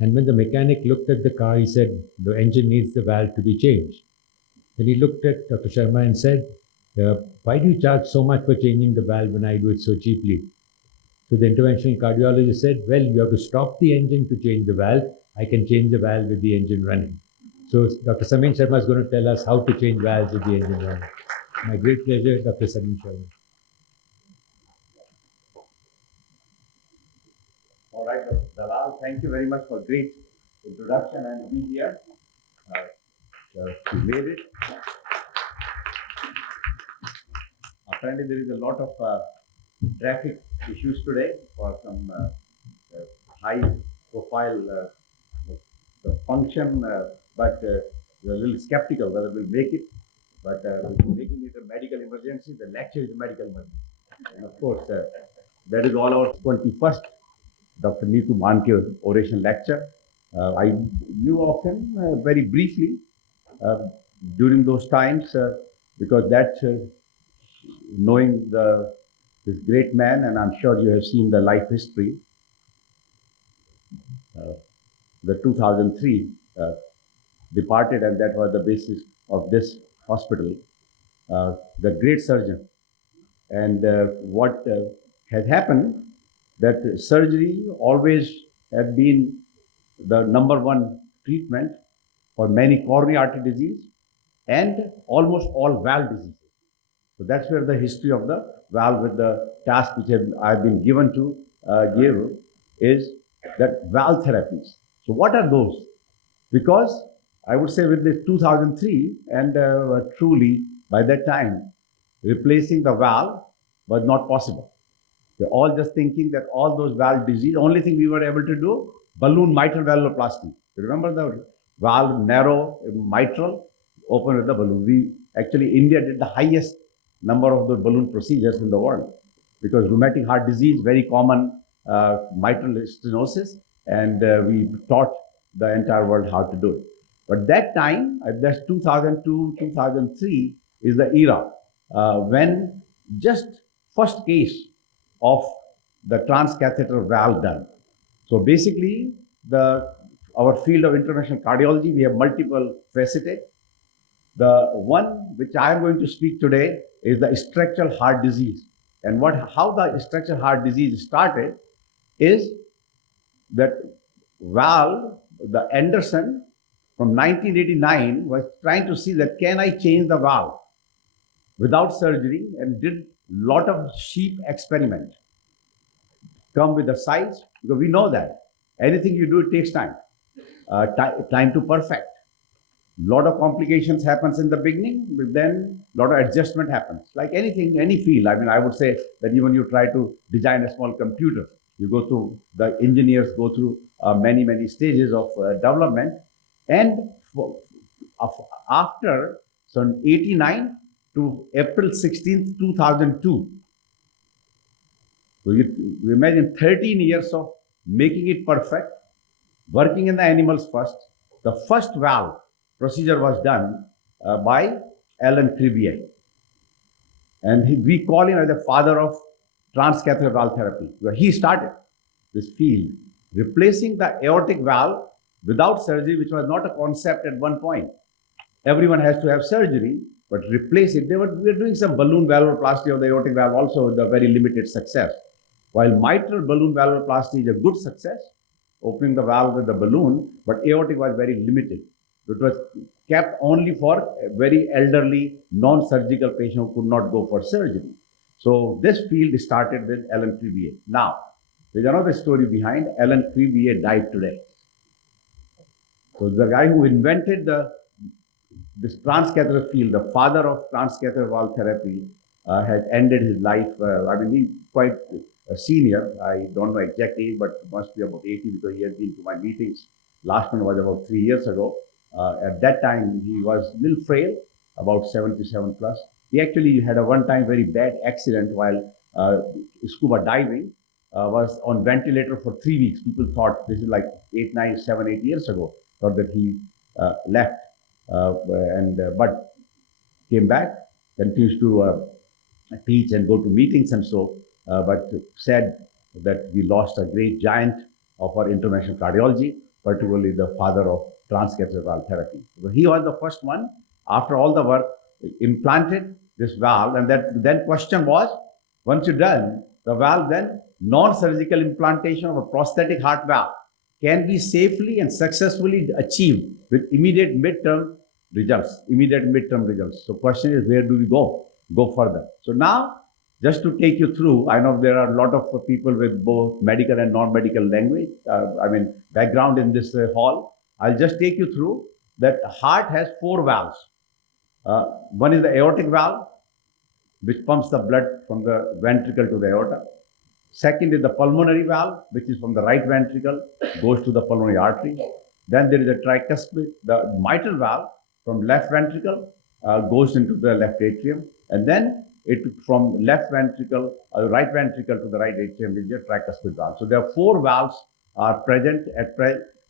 And when the mechanic looked at the car, he said, the engine needs the valve to be changed. Then he looked at Dr. Sharma and said, why do you charge so much for changing the valve when I do it so cheaply? So the interventional cardiologist said, well, you have to stop the engine to change the valve. I can change the valve with the engine running. So Dr. Samin Sharma is going to tell us how to change valves with the engine running. My great pleasure, Dr. Samin Sharma. All right, Dr. Dalal, thank you very much for a great introduction and being here. You made it. Apparently, there is a lot of traffic issues today for some high-profile function, but we're a little skeptical whether we'll make it. But we're making it a medical emergency. The lecture is a medical emergency. And of course, that is all our 21st Dr. Nitu Mandke Oration lecture. I knew of him very briefly during those times because that knowing this great man, and I'm sure you have seen the life history. The 2003 departed, and that was the basis of this hospital. The great surgeon, and what has happened that surgery always has been the #1 treatment for many coronary artery disease and almost all valve diseases. So that's where the history of the valve with the task which I've been given to give is that valve therapies. So what are those? Because I would say with this 2003 and truly by that time, replacing the valve was not possible. We're all just thinking that all those valve disease, only thing we were able to do, balloon mitral valvuloplasty. You remember the valve narrow mitral, open with the balloon. India did the highest number of the balloon procedures in the world because rheumatic heart disease, very common mitral stenosis, and we taught the entire world how to do it. But that time, that's 2002, 2003, is the era when just first case of the transcatheter valve done. So basically, our field of interventional cardiology, we have multiple faceted. The one which I am going to speak today is the structural heart disease. And how the structural heart disease started is that valve, the Anderson from 1989 was trying to see that can I change the valve without surgery, and did lot of sheep experiment. Come with the size, because we know that anything you do, it takes time, time to perfect. Lot of complications happens in the beginning, but then lot of adjustment happens. Like anything, any field. I mean, I would say that even you try to design a small computer, you go through, the engineers go through many stages of development. And after, so 89 to April 16th, 2002, so you imagine 13 years of making it perfect, working in the animals first. The first valve procedure was done by Alan Crevier. And we call him as the father of transcatheter valve therapy. He started this field, replacing the aortic valve without surgery, which was not a concept at one point. Everyone has to have surgery, but replace it. We were doing some balloon valvuloplasty of the aortic valve also with a very limited success. While mitral balloon valvuloplasty is a good success, opening the valve with the balloon, but aortic was very limited. It was kept only for a very elderly, non-surgical patient who could not go for surgery. So this field started with Alan Crevier. Now, there's another story behind. Alan Crevier died today. So the guy who invented this transcatheter field, the father of transcatheter valve therapy, has ended his life. I mean, he's quite a senior. I don't know exact age, but must be about 80 because he has been to my meetings. Last one was about 3 years ago. At that time, he was a little frail, about 77 plus. He actually had a one-time very bad accident while scuba diving, was on ventilator for 3 weeks. People thought, this is like 7, 8 years ago, thought that he left, but came back, continues to teach and go to meetings and so, but said that we lost a great giant of our interventional cardiology, particularly the father of transcatheter valve therapy. So he was the first one, after all the work, implanted this valve, and that then question was, once you're done, the valve then, non-surgical implantation of a prosthetic heart valve can be safely and successfully achieved with immediate midterm results. So question is, where do we go further? So now, just to take you through, I know there are a lot of people with both medical and non-medical language, background in this hall. I'll just take you through that heart has 4 valves. One is the aortic valve, which pumps the blood from the ventricle to the aorta. Second is the pulmonary valve, which is from the right ventricle, goes to the pulmonary artery. Then there is a tricuspid, the mitral valve from left ventricle goes into the left atrium. And then it from left ventricle, right ventricle to the right atrium is the tricuspid valve. So there are 4 valves are present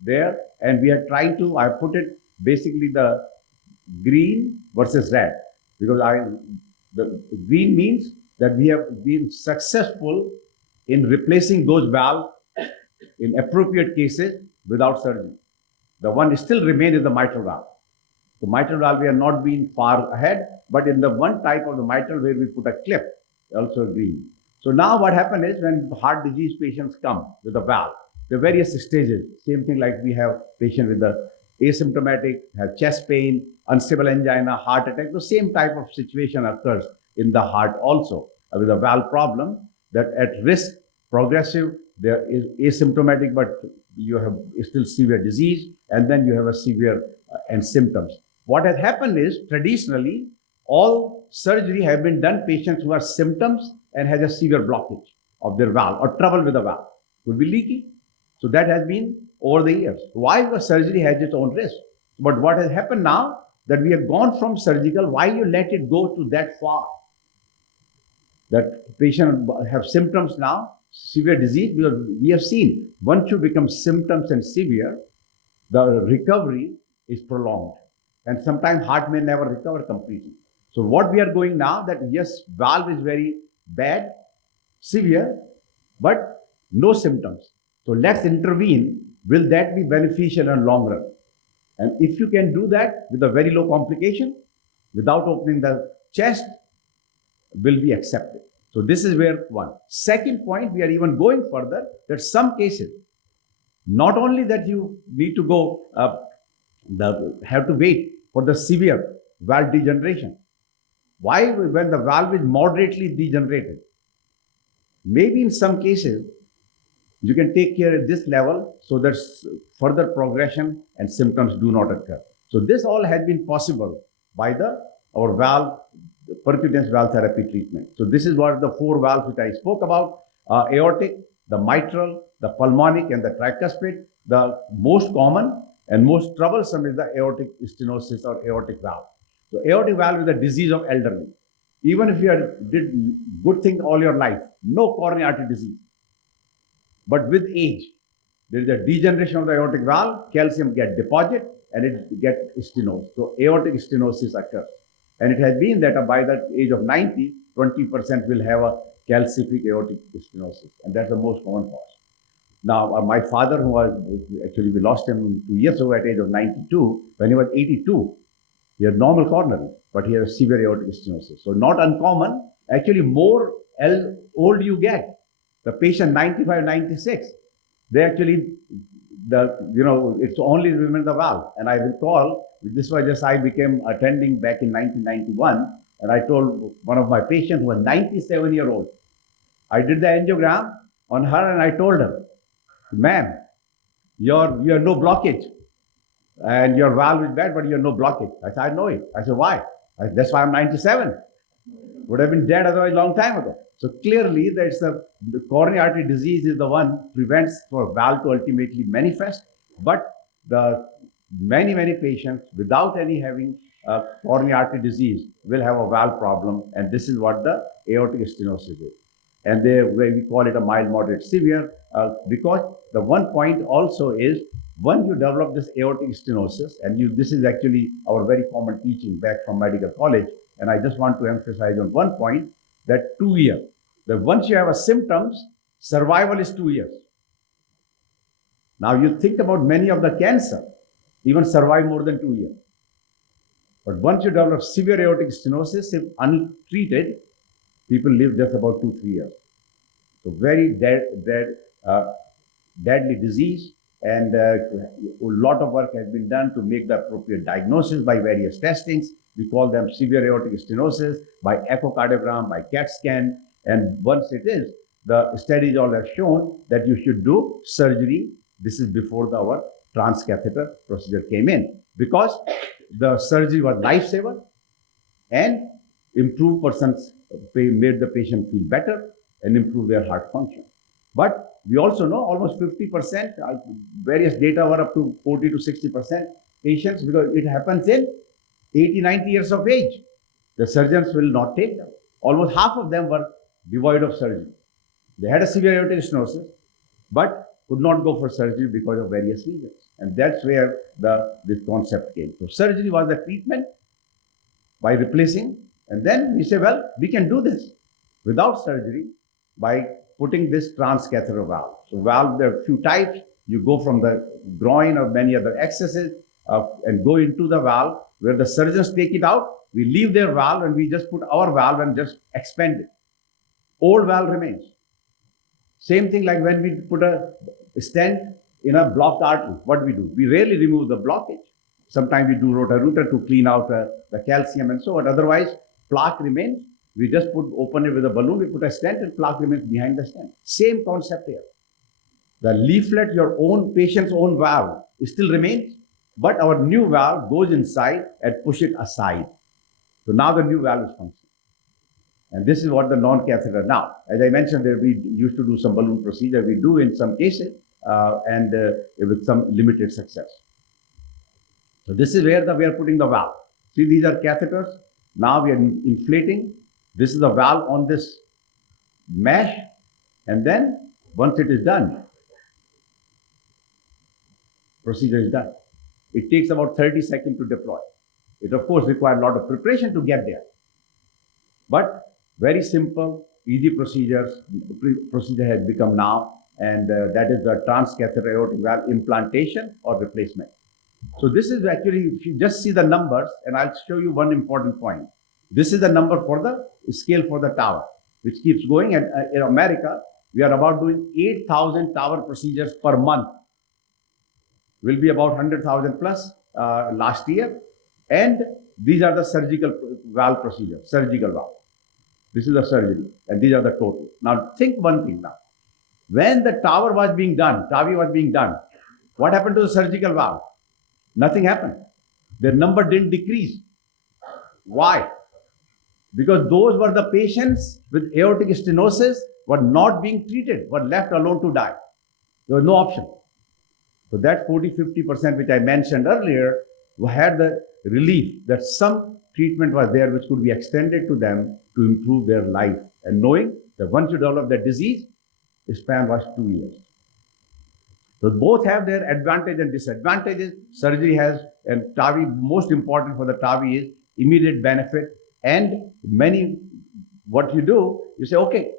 there, and we are trying to, I put it basically the green versus red, because the green means that we have been successful in replacing those valves in appropriate cases without surgery. The one still remains is the mitral valve. The mitral valve, we have not been far ahead, but in the one type of the mitral where we put a clip, also green. So now what happens is when heart disease patients come with a valve, the various stages, same thing like we have patient with the asymptomatic, have chest pain, unstable angina, heart attack, the same type of situation occurs in the heart also with a valve problem that at risk, progressive, there is asymptomatic, but you have still severe disease, and then you have a severe and symptoms. What has happened is traditionally, all surgery have been done patients who have symptoms and has a severe blockage of their valve or trouble with the valve. Could be leaky. So that has been over the years. Why? Because surgery has its own risk. But what has happened now that we have gone from surgical, why you let it go to that far? That patient have symptoms now, severe disease, because we have seen once you become symptoms and severe, the recovery is prolonged. And sometimes heart may never recover completely. So what we are going now, that yes, valve is very bad, severe, but no symptoms. So let's intervene. Will that be beneficial in long run? And if you can do that with a very low complication, without opening the chest, will be accepted. So this is where one. Second point, we are even going further, that some cases, not only that you need to go, have to wait for the severe valve degeneration. Why? When the valve is moderately degenerated, maybe in some cases, you can take care at this level so that further progression and symptoms do not occur. So this all has been possible by our valve, percutaneous valve therapy treatment. So this is what the 4 valves which I spoke about, aortic, the mitral, the pulmonic, and the tricuspid. The most common and most troublesome is the aortic stenosis or aortic valve. So aortic valve is the disease of elderly. Even if you did good thing all your life, no coronary artery disease. But with age, there is a degeneration of the aortic valve, calcium get deposit, and it gets stenosed. So aortic stenosis occurs. And it has been that by the age of 90, 20% will have a calcific aortic stenosis. And that's the most common cause. Now, my father, who was, actually we lost him 2 years ago at the age of 92, when he was 82, he had normal coronary, but he had a severe aortic stenosis. So not uncommon, actually more old you get. The patient 95, 96, they actually, it's only remain the valve. And I recall, this was just, I became attending back in 1991, and I told one of my patients who was 97-year-old, I did the angiogram on her and I told her, ma'am, you have no blockage. And your valve is bad, but you have no blockage. I said, I know it. I said, why? That's why I'm 97. Would have been dead otherwise long time ago. So clearly, that's the coronary artery disease is the one prevents for valve to ultimately manifest. But the many patients without any having coronary artery disease will have a valve problem, and this is what the aortic stenosis is. And we call it a mild, moderate, severe, because the one point also is when you develop this aortic stenosis, and this is actually our very common teaching back from medical college, and I just want to emphasize on one point, that 2 years, that once you have a symptoms, survival is 2 years. Now you think about many of the cancer, even survive more than 2 years. But once you develop severe aortic stenosis, if untreated, people live just about 2-3 years. So very deadly disease, and a lot of work has been done to make the appropriate diagnosis by various testings. We call them severe aortic stenosis by echocardiogram, by CAT scan, and once it is, the studies all have shown that you should do surgery. This is before our transcatheter procedure came in, because the surgery was lifesaver and improved made the patient feel better and improve their heart function. But we also know almost 50%, various data were up to 40 to 60% patients, because it happens in 80, 90 years of age. The surgeons will not take them. Almost half of them were devoid of surgery. They had a severe aortic stenosis, but could not go for surgery because of various reasons. And that's where this concept came. So surgery was the treatment by replacing, and then we say, well, we can do this without surgery by putting this transcatheter valve. So valve, there are a few types. You go from the groin or many other excesses and go into the valve where the surgeons take it out. We leave their valve and we just put our valve and just expand it. Old valve remains. Same thing like when we put a stent in a blocked artery. What do? We rarely remove the blockage. Sometimes we do rotor to clean out the calcium and so on. Otherwise, plaque remains. We just open it with a balloon, we put a stent and plaque remains behind the stent. Same concept here. The leaflet, your own patient's own valve, still remains, but our new valve goes inside and push it aside. So now the new valve is functioning. And this is what the non-catheter now. As I mentioned, we used to do some balloon procedure. We do in some cases and with some limited success. So this is where we are putting the valve. See, these are catheters. Now we are inflating. This is the valve on this mesh, and then once it is done, procedure is done. It takes about 30 seconds to deploy. It of course requires a lot of preparation to get there. But very simple, easy procedure has become now, and that is the transcatheter aortic valve implantation or replacement. So this is actually, if you just see the numbers, and I'll show you one important point. This is the number for the scale for the tower, which keeps going. And in America, we are about doing 8,000 tower procedures per month. Will be about 100,000 plus last year. And these are the surgical valve procedures, surgical valve. This is the surgery, and these are the total. Now think one thing now. When the tower was being done, TAVI was being done, what happened to the surgical valve? Nothing happened. Their number didn't decrease. Why? Because those were the patients with aortic stenosis were not being treated, were left alone to die. There was no option. So that 40-50% which I mentioned earlier had the relief that some treatment was there which could be extended to them to improve their life. And knowing that once you develop the disease, the span was 2 years. So both have their advantage and disadvantages. Surgery has, and TAVI, most important for the TAVI is immediate benefit. And what you do, you say, okay,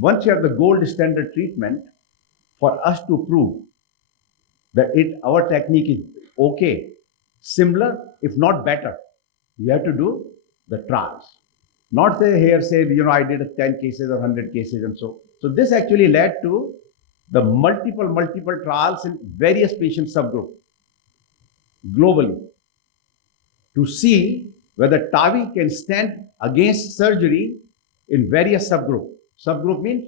once you have the gold standard treatment, for us to prove that our technique is okay, similar, if not better, you have to do the trials. Not say, I did 10 cases or 100 cases and so. So this actually led to the multiple trials in various patient subgroups globally to see whether TAVI can stand against surgery in various subgroups. Subgroup means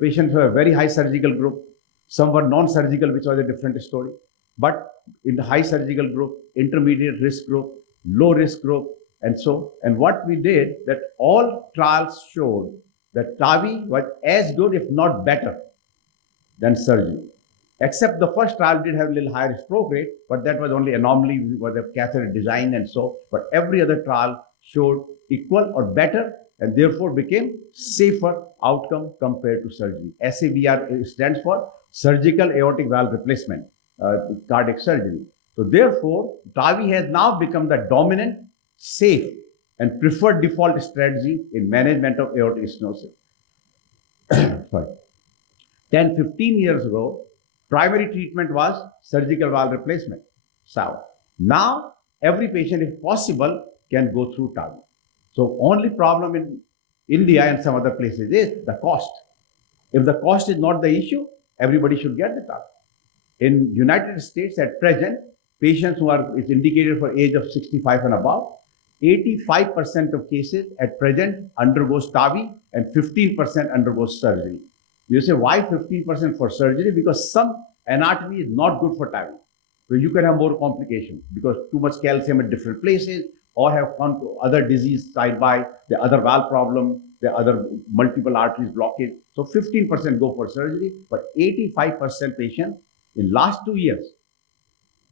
patients who have very high surgical group, some were non-surgical, which was a different story. But in the high surgical group, intermediate risk group, low risk group, and so. And what we did, that all trials showed that TAVI was as good, if not better, than surgery. Except the first trial did have a little higher stroke rate, but that was only anomaly with the catheter design and so. But every other trial showed equal or better, and therefore became safer outcome compared to surgery. SAVR stands for surgical aortic valve replacement, cardiac surgery. So therefore, TAVI has now become the dominant, safe, and preferred default strategy in management of aortic stenosis. Sorry. 10-15 years ago, primary treatment was surgical valve replacement. So now, every patient, if possible, can go through TAVI. So only problem in India and some other places is the cost. If the cost is not the issue, everybody should get the TAVI. In United States at present, patients who are indicated for age of 65 and above, 85% of cases at present undergoes TAVI and 15% undergoes surgery. You say, why 15% for surgery? Because some anatomy is not good for TAVI. So you can have more complications because too much calcium at different places, or have other disease side by the other valve problem, the other multiple arteries blockage. So 15% go for surgery, but 85% patients in last 2 years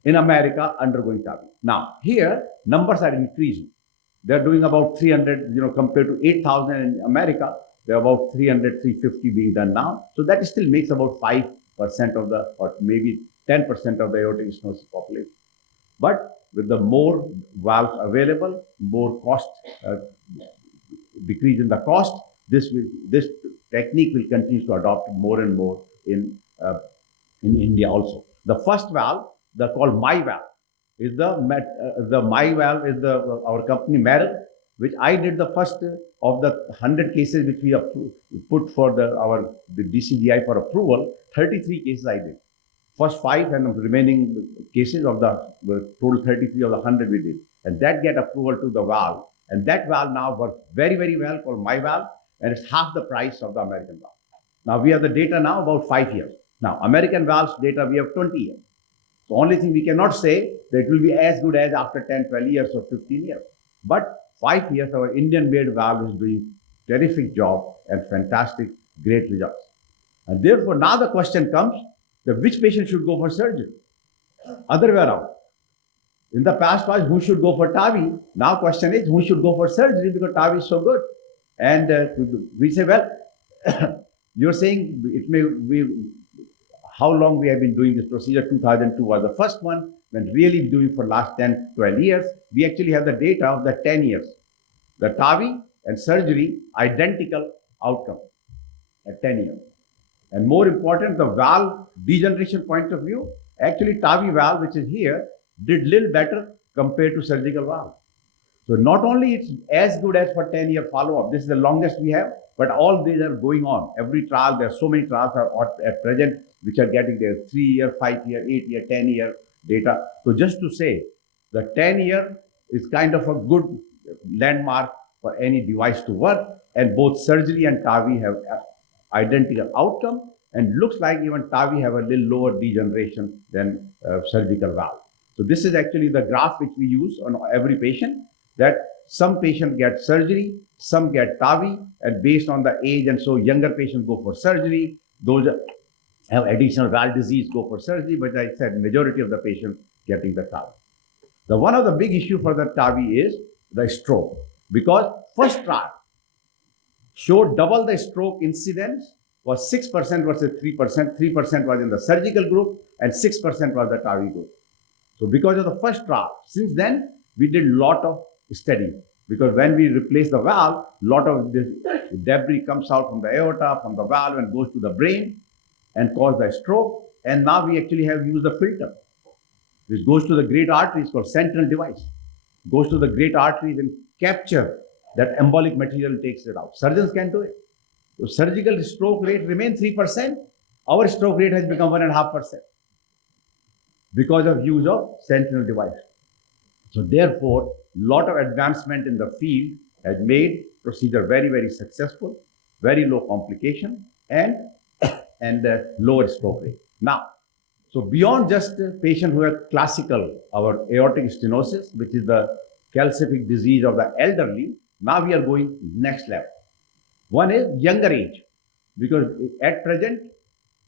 in America undergoing TAVI. Now here numbers are increasing. They're doing about 300, compared to 8,000 in America. There are about 300, 350 being done now. So that still makes about 5% of the, or maybe 10% of the aortic stenosis population. But with the more valves available, more cost, decrease in the cost, this technique will continue to adopt more and more in India also. The first valve, called MyValve, is MyValve is our company Merrill, which I did the first of the 100 cases which we put for the DCGI for approval. 33 cases I did. First 5 and the remaining cases of the total 33 of the 100 we did. And that get approval to the valve. And that valve now works very, very well for MyValve, and it's half the price of the American valve. Now we have the data now about 5 years. Now American valves data we have 20 years. The only thing we cannot say that it will be as good as after 10, 12 years or 15 years. But 5 years, our Indian-made valve is doing terrific job and fantastic, great results. And therefore, now the question comes that which patient should go for surgery? Other way around. In the past was who should go for TAVI. Now question is who should go for surgery because TAVI is so good. And we say, well, You're saying it may be how long we have been doing this procedure. 2002 was the first one. When really doing for last 10, 12 years, we actually have the data of the 10 years. The TAVI and surgery, identical outcome at 10 years. And more important, the valve degeneration point of view, actually TAVI valve, which is here, did little better compared to surgical valve. So not only it's as good as for 10-year follow-up, this is the longest we have, but all these are going on. Every trial, there are so many trials are at present which are getting their 3-year, 5-year, 8-year, 10-year data. So just to say, the 10-year is kind of a good landmark for any device to work, and both surgery and TAVI have identical outcome, and looks like even TAVI have a little lower degeneration than surgical valve. So this is actually the graph which we use on every patient, that some patients get surgery, some get TAVI, and based on the age, and so younger patients go for surgery, those have additional valve disease go for surgery, but I said majority of the patients getting the TAVI. The one of the big issue for the TAVI is the stroke, because first trial showed double the stroke incidence was 6% versus 3%. 3% was in the surgical group and 6% was the TAVI group. So because of the first trial, since then we did lot of study, because when we replace the valve, lot of this debris comes out from the aorta, from the valve, and goes to the brain and cause the stroke. And now we actually have used the filter, which goes to the great arteries, called sentinel device, goes to the great arteries and capture that embolic material, takes it out. Surgeons can do it. So surgical stroke rate remains 3%. Our stroke rate has become 1.5% because of use of sentinel device. So therefore, lot of advancement in the field has made procedure very, very successful, very low complication, and lower stroke rate. Now, so beyond just patients who have classical, our aortic stenosis, which is the calcific disease of the elderly, now we are going next level. One is younger age, because at present,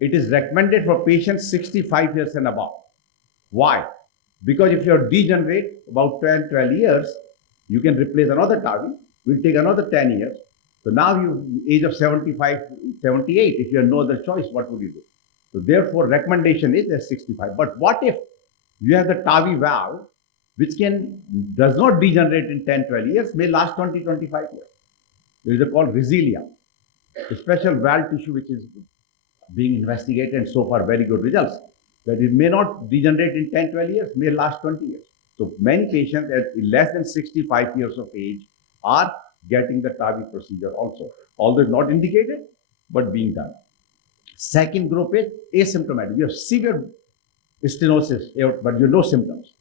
it is recommended for patients 65 years and above. Why? Because if you're degenerate about 10, 12 years, you can replace another TAVI, will take another 10 years. So now you age of 75, 78, if you have no other choice, what would you do? So therefore, recommendation is at 65. But what if you have the TAVI valve, which does not degenerate in 10, 12 years, may last 20, 25 years. There is a called resilient, a special valve tissue which is being investigated, and so far very good results, that it may not degenerate in 10, 12 years, may last 20 years. So many patients at less than 65 years of age are getting the TAVI procedure also, although not indicated, but being done. Second group is asymptomatic. You have severe stenosis, but you have no symptoms.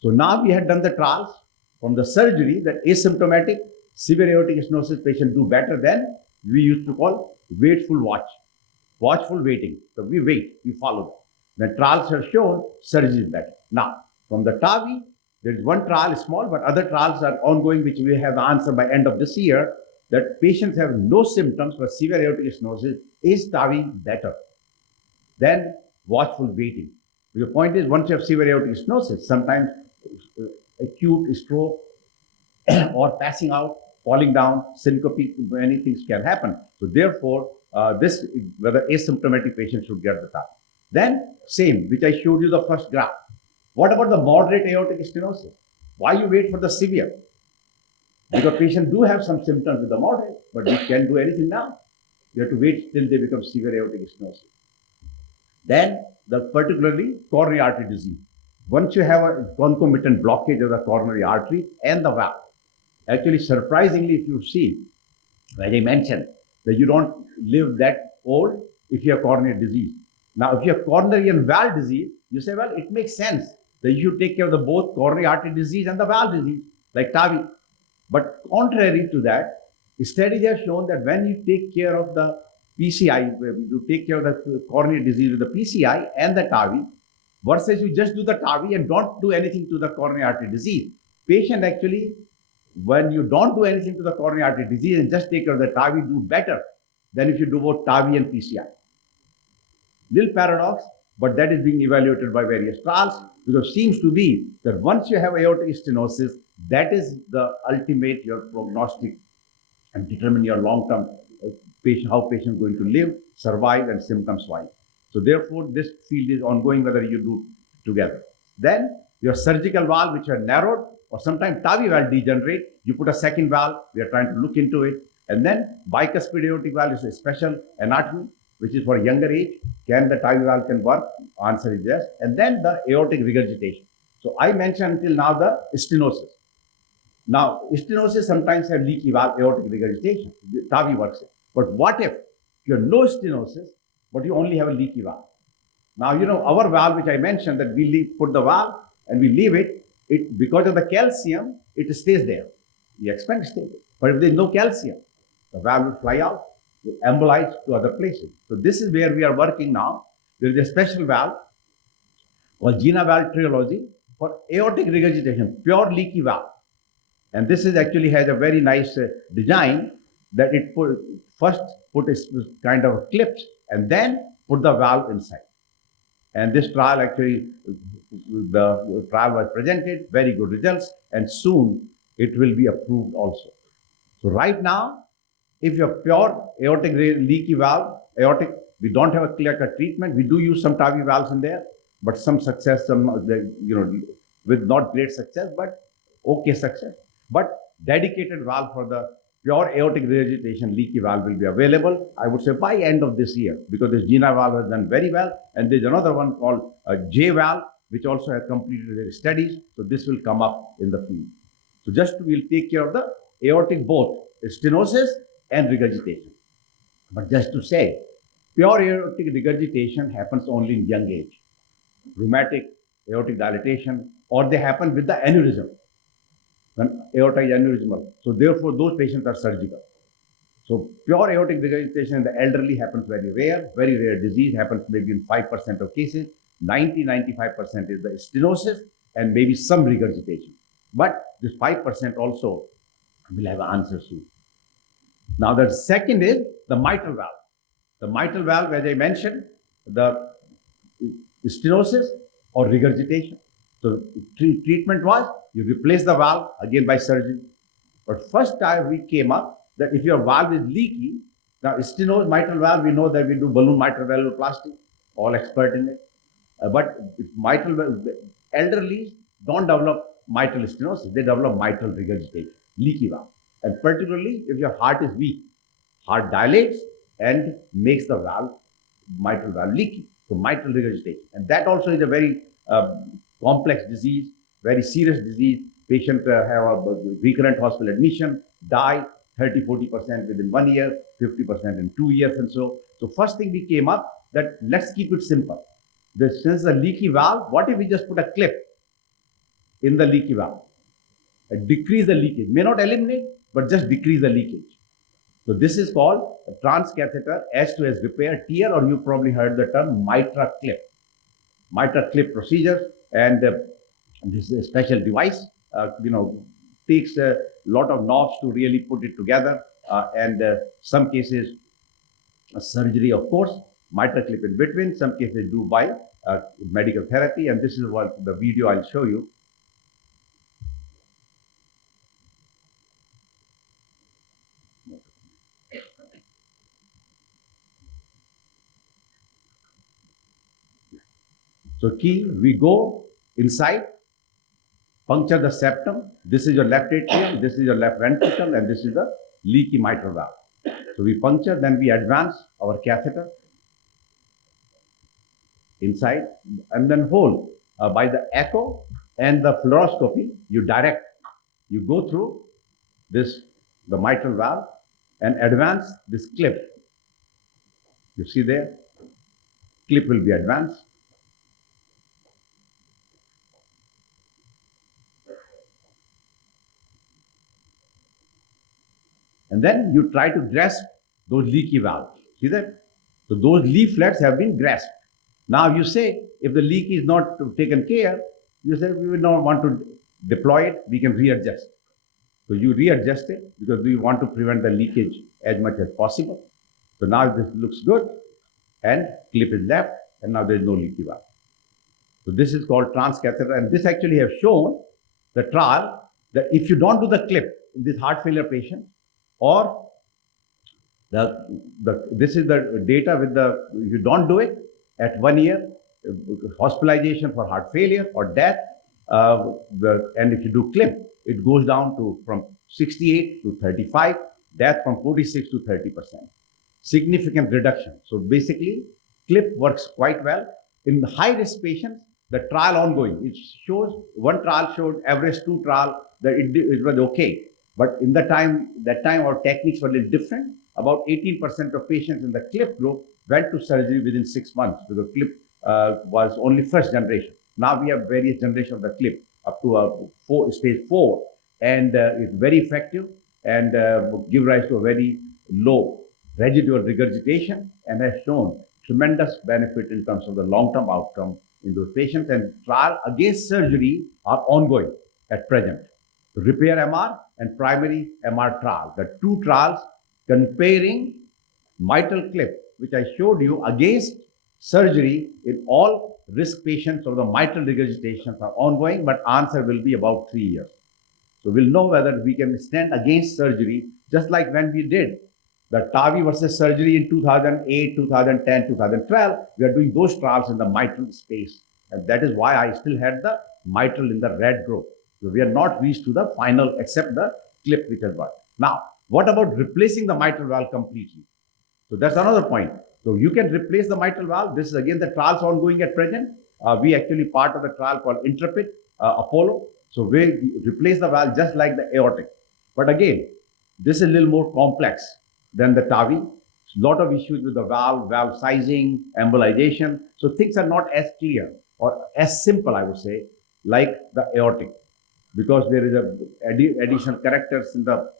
So now we had done the trials from the surgery that asymptomatic severe aortic stenosis patients do better than we used to call watchful waiting. So we wait, we follow that. The trials have shown surgery is better. Now, from the TAVI, there is one trial small, but other trials are ongoing, which we have the answer by end of this year, that patients have no symptoms for severe aortic stenosis. Is TAVI better than watchful waiting? The point is, once you have severe aortic stenosis, sometimes acute stroke or passing out, falling down, syncope, many things can happen. So therefore, whether asymptomatic patient should get the TAVI. Then same, which I showed you the first graph. What about the moderate aortic stenosis? Why you wait for the severe? Because patients do have some symptoms with the moderate, but we can't do anything now. You have to wait till they become severe aortic stenosis. Then the particularly coronary artery disease. Once you have a concomitant blockage of the coronary artery and the valve, actually surprisingly, if you see, as I mentioned, that you don't live that old if you have coronary disease. Now, if you have coronary and valve disease, you say, well, it makes sense that you should take care of the both coronary artery disease and the valve disease, like TAVI. But contrary to that, studies have shown that when you take care of the PCI, you take care of the coronary disease with the PCI and the TAVI, versus you just do the TAVI and don't do anything to the coronary artery disease. Patient actually, when you don't do anything to the coronary artery disease and just take care of the TAVI, do better than if you do both TAVI and PCI. Little paradox, but that is being evaluated by various trials, because it seems to be that once you have aortic stenosis, that is the ultimate, your prognostic, and determine your long-term patient, how patient is going to live, survive, and symptoms-wise. So therefore, this field is ongoing whether you do together. Then your surgical valve, which are narrowed, or sometimes TAVI valve degenerate, you put a second valve, we are trying to look into it. And then bicuspid aortic valve is a special anatomy, which is for younger age. Can the TAVI valve can work? Answer is yes. And then the aortic regurgitation. So I mentioned until now the stenosis. Now, stenosis sometimes have leaky valve aortic regurgitation. TAVI works it. But what if you have no stenosis, but you only have a leaky valve? Now, you know, our valve, which I mentioned, that we put the valve and we leave it, because of the calcium, it stays there. We expect it stays there. But if there is no calcium, the valve will fly out, will embolize to other places. So this is where we are working now. There is a special valve called Gina valve trilogy for aortic regurgitation, pure leaky valve. And this is actually has a very nice design that it first put a kind of clips and then put the valve inside. And this trial actually, the trial was presented, very good results, and soon it will be approved also. So right now, if you have pure aortic leaky valve, aortic, we don't have a clear-cut treatment. We do use some TAVI valves in there, but some success, some, you know, with not great success, but okay success. But dedicated valve for the pure aortic regurgitation leaky valve will be available, I would say, by end of this year, because this Gina valve has done very well. And there's another one called J valve, which also has completed their studies. So this will come up in the field. So just we'll take care of the aortic both stenosis and regurgitation. But just to say, pure aortic regurgitation happens only in young age. Rheumatic aortic dilatation, or they happen with the aneurysm. When aorta is aneurysmal. So therefore, those patients are surgical. So pure aortic regurgitation in the elderly happens very rare disease, happens maybe in 5% of cases. 90-95% is the stenosis and maybe some regurgitation. But this 5% also will have an answer soon. Now the second is the mitral valve. The mitral valve, as I mentioned, the stenosis or regurgitation. So treatment was, you replace the valve again by surgery. But first time we came up that if your valve is leaky, now stenosis, mitral valve, we know that we do balloon mitral valvuloplasty, all expert in it. But if mitral valve, elderly don't develop mitral stenosis, they develop mitral regurgitation, leaky valve. And particularly if your heart is weak, heart dilates and makes the valve, mitral valve leaky. So mitral regurgitation. And that also is a very complex disease, very serious disease. Patient have a recurrent hospital admission, die 30-40% within 1 year, 50% in 2 years and so. So first thing we came up that let's keep it simple. Since the leaky valve, what if we just put a clip in the leaky valve? Decrease the leakage. May not eliminate, but just decrease the leakage. So this is called a transcatheter S2S repair, TR, or you probably heard the term mitra clip. Mitra clip procedure, and this is a special device, takes a lot of knobs to really put it together, and some cases surgery, of course, mitra clip in between, some cases do by medical therapy, and this is what the video I'll show you. So key, we go inside, puncture the septum. This is your left atrium, this is your left ventricle, and this is the leaky mitral valve. So we puncture, then we advance our catheter inside, and then hold by the echo and the fluoroscopy. You go through this, the mitral valve, and advance this clip. You see there, clip will be advanced. And then you try to grasp those leaky valves. See that? So those leaflets have been grasped. Now you say, if the leak is not taken care, you say, we will not want to deploy it, we can readjust. So you readjust it because we want to prevent the leakage as much as possible. So now this looks good, and clip is left, and now there is no leaky valve. So this is called transcatheter, and this actually have shown the trial that if you don't do the clip in this heart failure patient, or This is the data with if you don't do it at 1 year, hospitalization for heart failure or death, and if you do clip, it goes down to from 68 to 35, death from 46 to 30%. Significant reduction. So basically, clip works quite well. In the high-risk patients, the trial ongoing, it shows, one trial showed average 2 trial that it was okay. But in that time our techniques were a little different. About 18% of patients in the clip group went to surgery within 6 months because the clip was only first generation. Now we have various generations of the clip up to stage 4, and it's very effective and give rise to a very low residual regurgitation and has shown tremendous benefit in terms of the long-term outcome in those patients. And trial against surgery are ongoing at present. Repair MR and primary MR trial, the 2 trials comparing mitral clip, which I showed you, against surgery in all risk patients of the mitral regurgitations are ongoing, but answer will be about 3 years. So we'll know whether we can stand against surgery, just like when we did the TAVI versus surgery in 2008, 2010, 2012. We are doing those trials in the mitral space. And that is why I still had the mitral in the red group. So we are not reached to the final, except the clip which has got. Now, what about replacing the mitral valve completely? So that's another point. So you can replace the mitral valve. This is again the trials ongoing at present. We actually part of the trial called Intrepid, Apollo. So we replace the valve just like the aortic. But again, this is a little more complex than the TAVI. A lot of issues with the valve sizing, embolization. So things are not as clear or as simple, I would say, like the aortic, because there is additional characters in the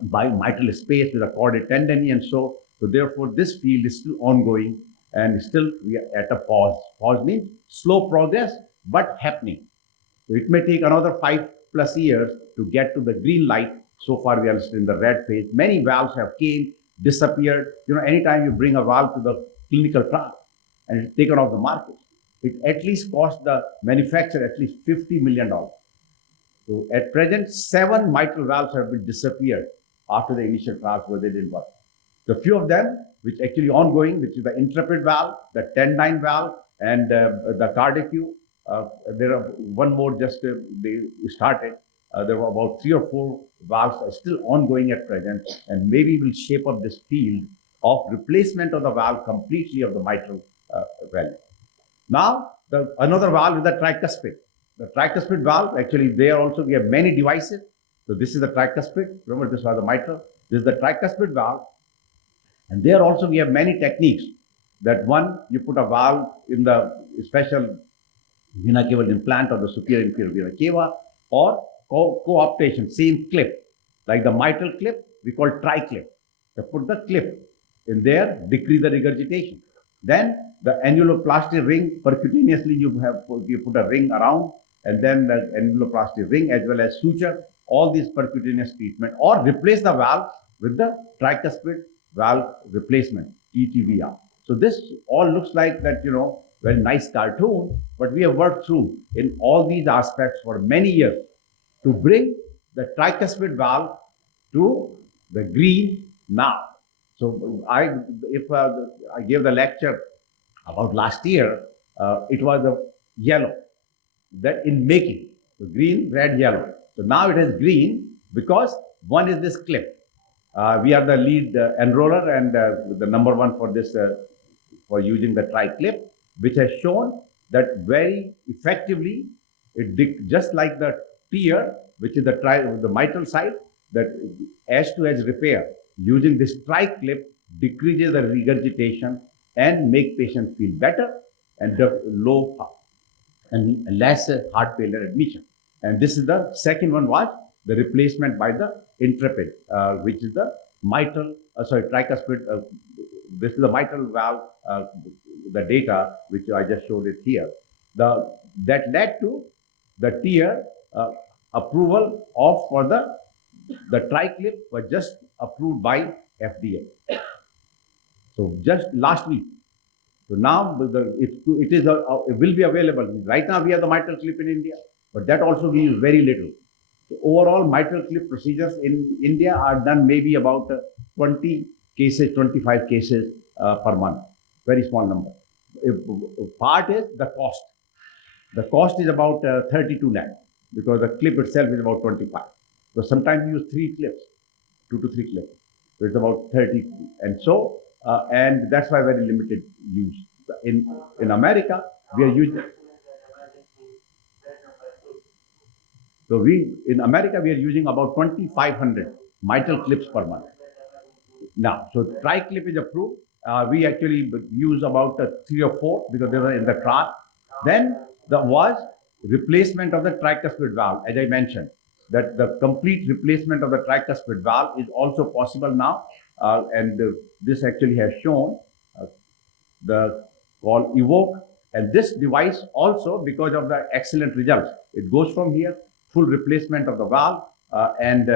mitral space with a chordate tendency and so therefore this field is still ongoing and still we are at a pause. Pause means slow progress, but happening. So it may take another 5+ years to get to the green light. So far we are still in the red phase. Many valves have came, disappeared. You know, anytime you bring a valve to the clinical trial and it's taken off the market, it at least cost the manufacturer at least $50 million. So at present, 7 mitral valves have been disappeared after the initial trials where they didn't work. The few of them, which actually ongoing, which is the Intrepid valve, the Tendine valve, and the Cardiac. There are one more just they started. There were about 3 or 4 valves are still ongoing at present, and maybe will shape up this field of replacement of the valve completely of the mitral valve. Now, another valve is the tricuspid. The tricuspid valve, actually there also we have many devices. So this is the tricuspid. Remember, this was the mitral. This is the tricuspid valve. And there also we have many techniques. That one, you put a valve in the special vena cava implant or the superior inferior vena cava, or co-optation, same clip. Like the mitral clip, we call tri-clip. You put the clip in there, decrease the regurgitation. Then the annuloplasty ring, percutaneously you put a ring around, and then the annuloplasty ring as well as suture, all these percutaneous treatment, or replace the valve with the tricuspid valve replacement, TTVR. So this all looks like that, you know, very nice cartoon, but we have worked through in all these aspects for many years to bring the tricuspid valve to the green now. So I gave the lecture about last year, it was the yellow, that in making, so green, red, yellow. So now it is green because one is this clip. We are the lead enroller and the number 1 for this, for using the tri-clip, which has shown that very effectively, just like the tear, which is the mitral side, that edge-to-edge repair using this tri-clip decreases the regurgitation and make patients feel better and low and less heart failure admission. And this is the second one was the replacement by the Intrepid, which is the mitral, tricuspid. This is the mitral valve, the data which I just showed it here. That led to the TIER approval for the tri-clip was just approved by FDA. So just last week. So now it will be available. Right now we have the mitral clip in India, but that also means very little. So overall mitral clip procedures in India are done maybe about 20 cases, 25 cases per month. Very small number. Part is the cost. The cost is about 32 lakh because the clip itself is about 25. So sometimes we use 3 clips, 2 to 3 clips. So it's about 30. And so, and that's why very limited use. In America, we are using. So in America, we are using about 2,500 mitral clips per month. Now, so tri-clip is approved. We actually use about 3 or 4 because they were in the trial. Then there was replacement of the tricuspid valve, as I mentioned, that the complete replacement of the tricuspid valve is also possible now. And this actually has shown the called Evoke. And this device also, because of the excellent results, it goes from here, full replacement of the valve and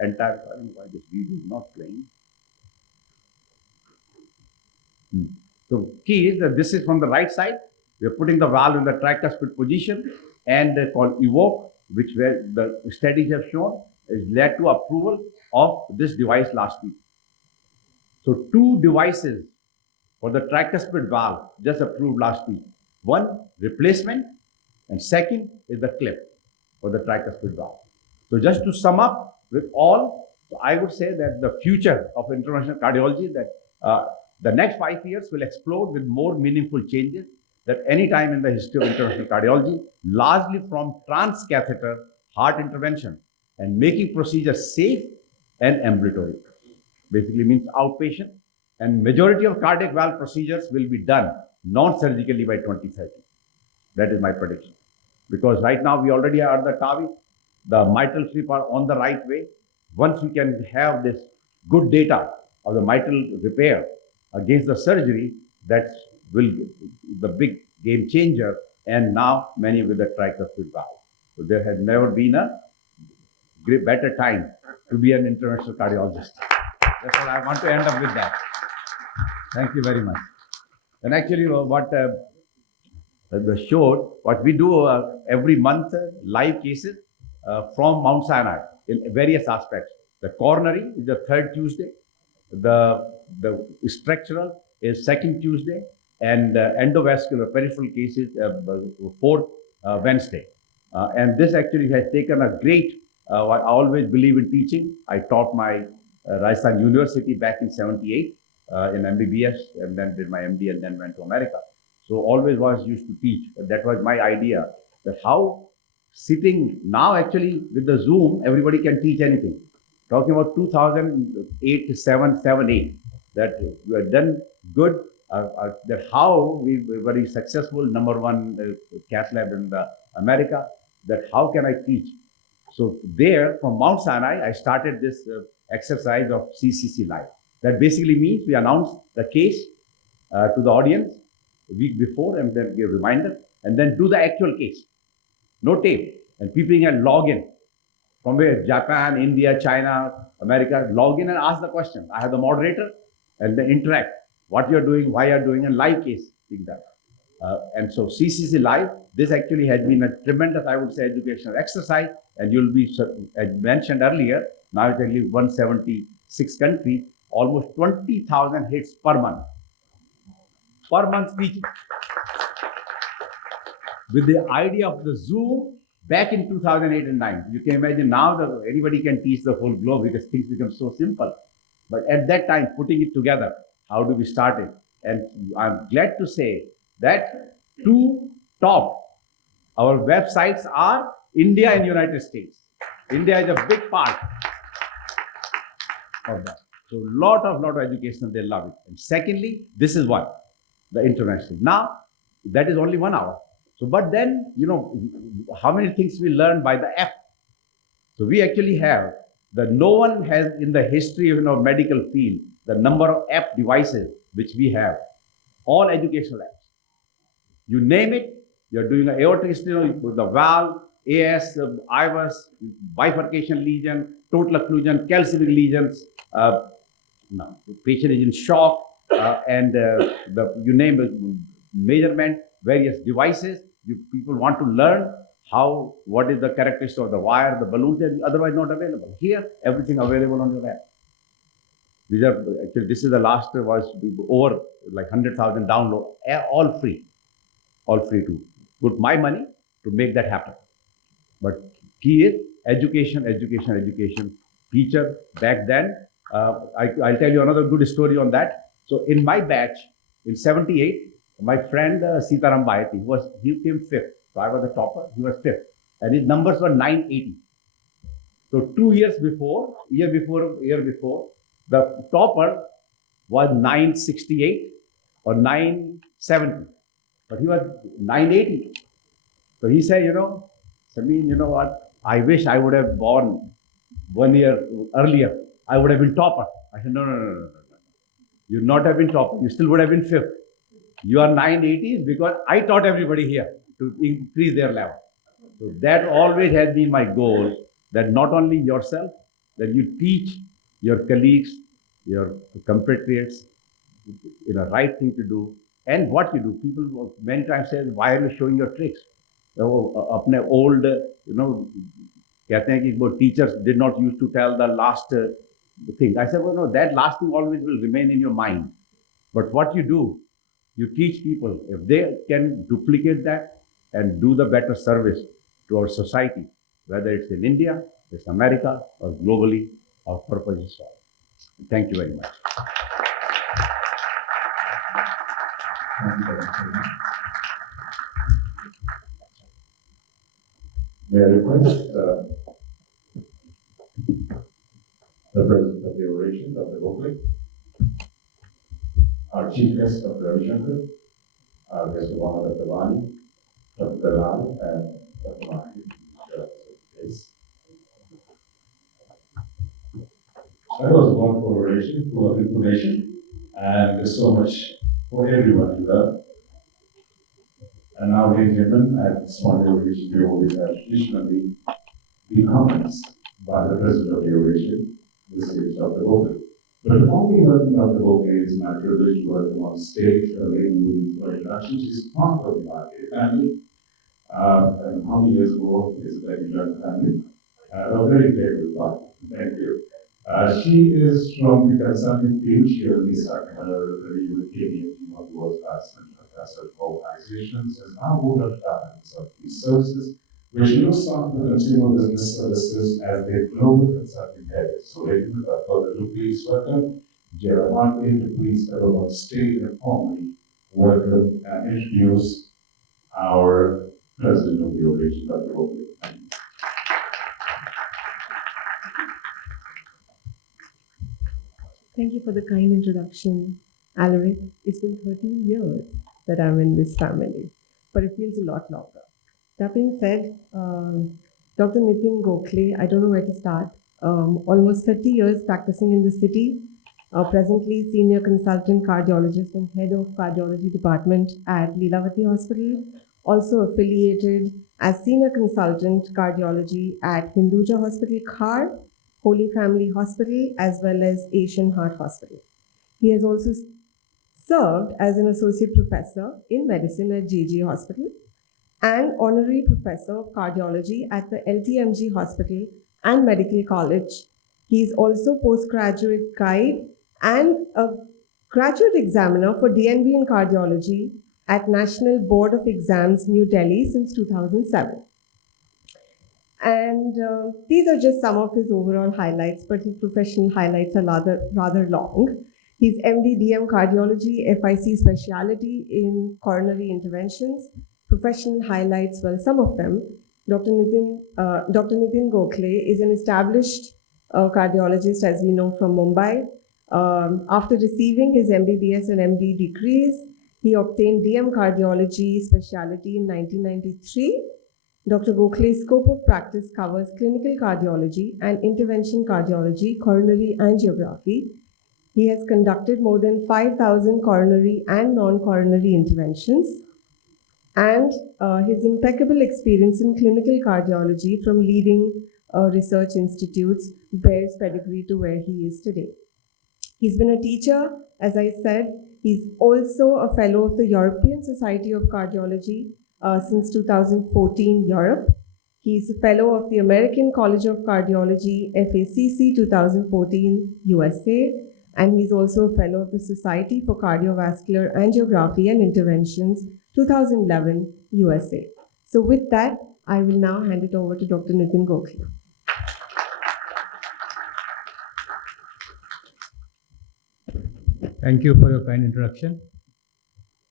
entire, I don't know why this video is not playing. So key is that this is from the right side. We are putting the valve in the tricuspid position and called Evoke, which where the studies have shown is led to approval of this device last week. So 2 devices for the tricuspid valve just approved last week. One, replacement, and second is the clip for the tricuspid valve. So just to sum up with all, so I would say that the future of interventional cardiology, that the next 5 years will explode with more meaningful changes than any time in the history of interventional cardiology, largely from transcatheter heart intervention and making procedures safe and ambulatory. Basically means outpatient, and majority of cardiac valve procedures will be done non-surgically by 2030. That is my prediction. Because right now we already are the TAVI, the mitral flip are on the right way. Once we can have this good data of the mitral repair against the surgery, that will be the big game changer, and now many with the tricuspid valve. So there has never been a better time to be an interventional cardiologist. That's what I want to end up with that. Thank you very much. And actually what the show, what we do every month, live cases from Mount Sinai in various aspects. The coronary is the 3rd Tuesday. The structural is 2nd Tuesday, and endovascular peripheral cases 4th Wednesday. And this actually has taken a great, I always believe in teaching. I taught my Rajasthan University back in 78 in MBBS, and then did my MD and then went to America. So always was used to teach. That was my idea, that how sitting now actually with the Zoom, everybody can teach anything. Talking about 2008, 7, 8, that we have done good, that how we were very successful, #1 cath lab in America, that how can I teach? So there, from Mount Sinai, I started this exercise of CCC Live. That basically means we announce the case to the audience a week before, and then give a reminder, and then do the actual case. No tape. And people can log in. From where? Japan, India, China, America, log in and ask the question. I have the moderator, and then interact. What you're doing, why you're doing, and live case being done. And so CCC Live, this actually has been a tremendous, I would say, educational exercise, and you'll be, as mentioned earlier, now it's only 176 countries, almost 20,000 hits per month. Per month speaking. With the idea of the Zoom back in 2008 and 9. You can imagine now that anybody can teach the whole globe because things become so simple. But at that time, putting it together, how do we start it? And I'm glad to say that 2 top, our websites are India and United States. India is a big part of that. So lot of education, they love it. And secondly, this is one, the international. Now, that is only 1 hour. So, but then, you know, how many things we learn by the app. So we actually have, no one has in the history of medical field, the number of app devices which we have, all educational apps. You name it, you're doing an aortic stenosis, the valve, AS, IVUS, bifurcation lesion, total occlusion, calcific lesions, now, the patient is in shock, and you name it, measurement, various devices. People want to learn what is the characteristic of the wire, the balloon, they're otherwise not available. Here, everything available on your app. These are actually, this is the last was over like 100,000 download, all free to put my money to make that happen. But key is education. Teacher back then, I'll tell you another good story on that. So in my batch in 78, my friend Sitaram Bayati, he came 5th. So I was the topper, he was 5th. And his numbers were 980. So year before, the topper was 968 or 970, but he was 980. So he said, Samin, you know what? I wish I would have born 1 year earlier. I would have been topper. I said, no. You would not have been topper. You still would have been 5th. You are 980s because I taught everybody here to increase their level. So that always has been my goal, that not only yourself, that you teach your colleagues, your compatriots, right thing to do, and what you do. People many times say, why are you showing your tricks? अपने old, कहते हैं कि teachers did not used to tell the last thing. I said, well, no, that last thing always will remain in your mind. But what you do, you teach people. If they can duplicate that and do the better service to our society, whether it's in India, it's America, or globally, our purpose is solved. Thank you very much. May I request the President of the Oration, Dr. Gokhale, our Chief Guest, Dr. Ravishankar, our Guest of Honor, Dr. Vani, Dr. Dalal, and Dr. Mandke. That was a wonderful oration, full of information, and there's so much for everyone to learn. And now, ladies and gentlemen, at this point of the oration, we always have traditionally the comments by the President of the Oration, this is Dr. Gokhale. But before we welcome Dr. Gokhale, it's my privilege to welcome on stage a lady who needs for introduction. She's part of the Mandke family. And how many years ago is it that you joined the family? A very favorite part. Thank you. She is from the consulting field. She earlier started her career with KPMG, one of the world's largest such organizations, and now moved up to consulting services, where she looks after the consumer business services as their global consulting head. So, ladies and gentlemen, please welcome Jaipur to please step up on stage and formally welcome and introduce our President of the Oration, Dr. Gokhale. Thank you for the kind introduction, Alaric. It's been 13 years that I'm in this family, but it feels a lot longer. That being said, Dr. Nitu Mandke, I don't know where to start. Almost 30 years practicing in the city, presently senior consultant cardiologist and head of cardiology department at Lilavati Hospital, also affiliated as senior consultant cardiology at Hinduja Hospital, Khar, Holy Family Hospital, as well as Asian Heart Hospital. He has also served as an associate professor in medicine at JJ Hospital and honorary professor of cardiology at the LTMG Hospital and Medical College. He is also postgraduate guide and a graduate examiner for DNB in cardiology at National Board of Exams, New Delhi since 2007. And these are just some of his overall highlights, but his professional highlights are rather long. He's MD DM Cardiology, FIC specialty in coronary interventions. Professional highlights, well, some of them. Dr. Nitu Mandke is an established cardiologist, as we know, from Mumbai. After receiving his MBBS and MD degrees, he obtained DM Cardiology specialty in 1993. Dr. Gokhale's scope of practice covers clinical cardiology and intervention cardiology, coronary angiography. He has conducted more than 5,000 coronary and non-coronary interventions. And his impeccable experience in clinical cardiology from leading research institutes bears pedigree to where he is today. He's been a teacher, as I said. He's also a fellow of the European Society of Cardiology since 2014, Europe. He's a fellow of the American College of Cardiology, FACC 2014, USA, and he's also a fellow of the Society for Cardiovascular Angiography and Interventions, 2011, USA. So with that, I will now hand it over to Dr. Nitin Gokhale. Thank you for your kind introduction.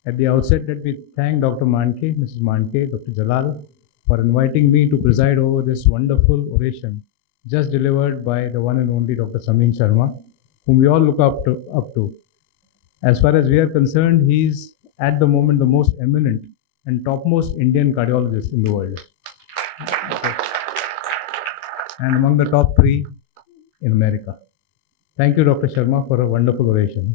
At the outset, let me thank Dr. Mandke, Mrs. Mandke, Dr. Jalal for inviting me to preside over this wonderful oration just delivered by the one and only Dr. Samin Sharma, whom we all look up to. As far as we are concerned, he is at the moment the most eminent and topmost Indian cardiologist in the world, and among the top 3 in America. Thank you, Dr. Sharma, for a wonderful oration.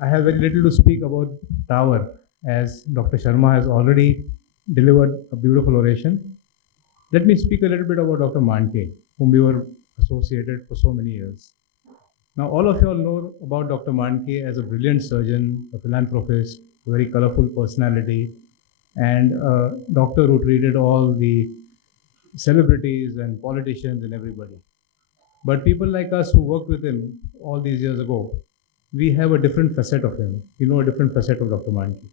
I have very little to speak about Tower, as Dr. Sharma has already delivered a beautiful oration. Let me speak a little bit about Dr. Mandke, whom we were associated for so many years. Now, all of you all know about Dr. Mandke as a brilliant surgeon, a philanthropist, a very colorful personality, and a doctor who treated all the celebrities and politicians and everybody. But people like us who worked with him all these years ago, we have a different facet of him. We know a different facet of Dr. Mandke.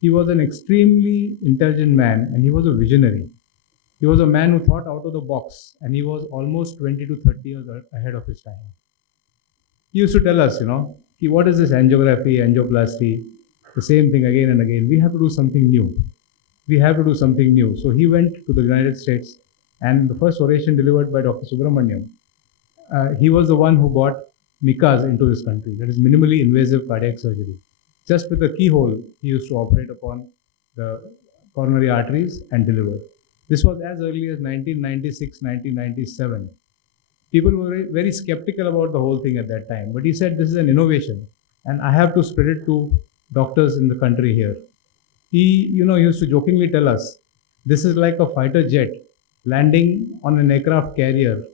He was an extremely intelligent man, and he was a visionary. He was a man who thought out of the box, and he was almost 20 to 30 years ahead of his time. He used to tell us, what is this angiography, angioplasty, the same thing again and again. We have to do something new. We have to do something new. So he went to the United States, and the first oration delivered by Dr. Subramaniam, he was the one who brought MICAS into this country, that is minimally invasive cardiac surgery. Just with a keyhole, he used to operate upon the coronary arteries and deliver. This was as early as 1996, 1997. People were very skeptical about the whole thing at that time, but he said this is an innovation and I have to spread it to doctors in the country here. He, used to jokingly tell us, this is like a fighter jet landing on an aircraft carrier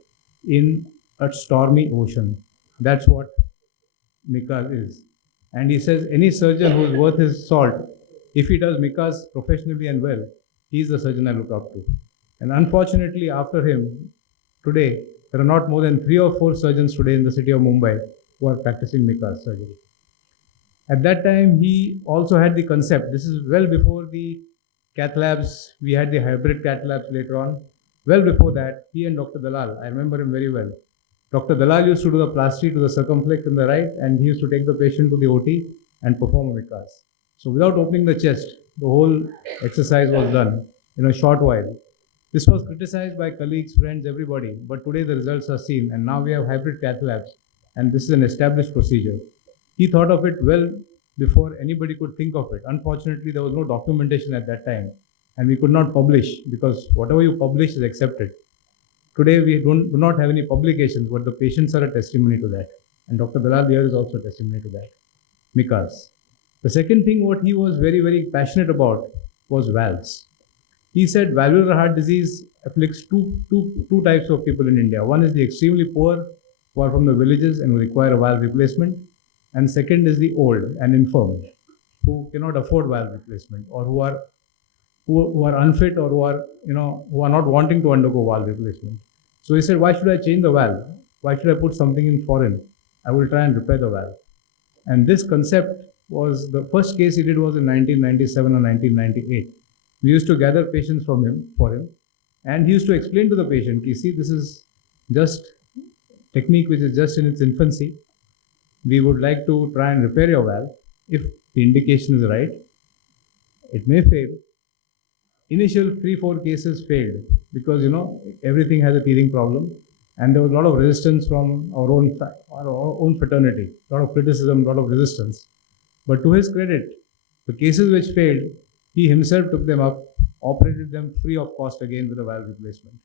in a stormy ocean. That's what MICAS is. And he says any surgeon who is worth his salt, if he does MICAS professionally and well, he's the surgeon I look up to. And unfortunately, after him, today, there are not more than 3 or 4 surgeons today in the city of Mumbai who are practicing MICAS surgery. At that time, he also had the concept. This is well before the cath labs. We had the hybrid cath labs later on. Well before that, he and Dr. Dalal, I remember him very well. Dr. Dalal used to do the plasty to the circumflex in the right, and he used to take the patient to the OT and perform a MICAS. So without opening the chest, the whole exercise was done in a short while. This was criticized by colleagues, friends, everybody, but today the results are seen, and now we have hybrid cath labs, and this is an established procedure. He thought of it well before anybody could think of it. Unfortunately, there was no documentation at that time, and we could not publish, because whatever you publish is accepted. Today, we do not have any publications, but the patients are a testimony to that. And Dr. Dalal here is also a testimony to that. MICAS. The second thing what he was very, very passionate about was valves. He said valvular heart disease afflicts two types of people in India. One is the extremely poor, who are from the villages and who require a valve replacement. And second is the old and infirm, who cannot afford valve replacement, or who are unfit, or who are not wanting to undergo valve replacement. So he said, why should I change the valve? Why should I put something in foreign? I will try and repair the valve. And this concept was, the first case he did was in 1997 or 1998. We used to gather patients for him, and he used to explain to the patient, you see, this is just technique which is just in its infancy. We would like to try and repair your valve. If the indication is right, it may fail. Initial 3-4 cases failed because, everything has a teething problem, and there was a lot of resistance from our own fraternity, a lot of criticism, a lot of resistance. But to his credit, the cases which failed, he himself took them up, operated them free of cost again with a valve replacement.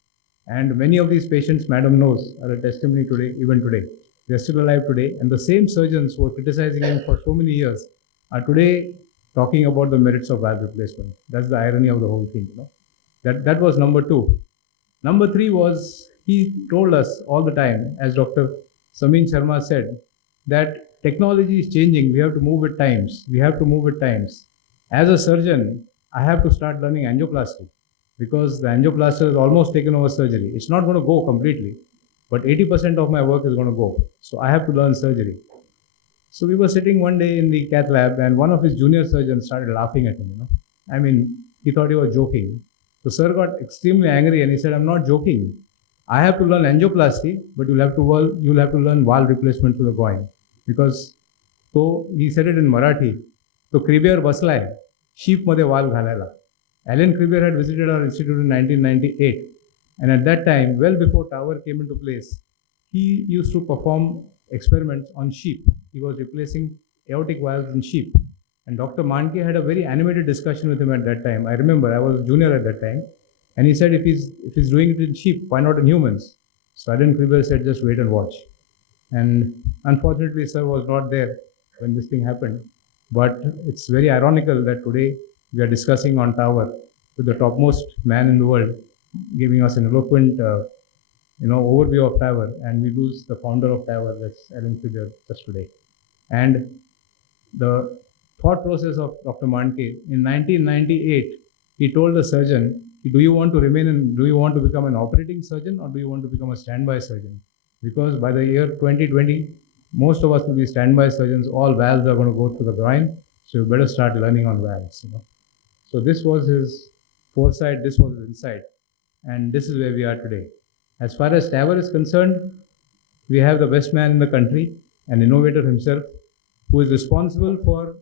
And many of these patients, Madam knows, are a testimony today, even today. They're still alive today, and the same surgeons who were criticizing him for so many years are today talking about the merits of valve replacement. That's the irony of the whole thing, That was number 2. Number 3 was, he told us all the time, as Dr. Samin Sharma said, that technology is changing. We have to move with times. We have to move with times. As a surgeon, I have to start learning angioplasty, because the angioplaster has almost taken over surgery. It's not going to go completely, but 80% of my work is going to go. So I have to learn surgery. So we were sitting one day in the cath lab, and one of his junior surgeons started laughing at him. I mean, he thought he was joking. So sir got extremely angry and he said, "I'm not joking. I have to learn angioplasty, but you'll have to learn valve replacement to the groin." Because so he said it in Marathi. So Kribber baslay, sheep मध्ये valve घालायला. Alan Kribber had visited our institute in 1998, and at that time, well before TAVR came into place, he used to perform experiments on sheep. He was replacing aortic valves in sheep. And Dr. Mandke had a very animated discussion with him at that time. I remember I was a junior at that time. And he said, if he's doing it in sheep, why not in humans? So Alan Kribber said, just wait and watch. And unfortunately, sir was not there when this thing happened. But it's very ironical that today we are discussing on TAVR with the topmost man in the world, giving us an eloquent overview of TAVR, and we lose the founder of TAVR, that's Alan Kribber, just today. And the thought process of Dr. Mandke, in 1998, he told the surgeon, do you want to become an operating surgeon, or do you want to become a standby surgeon? Because by the year 2020, most of us will be standby surgeons. All valves are going to go through the groin, so you better start learning on valves. So this was his foresight, this was his insight, and this is where we are today. As far as TAVR is concerned, we have the best man in the country, an innovator himself, who is responsible for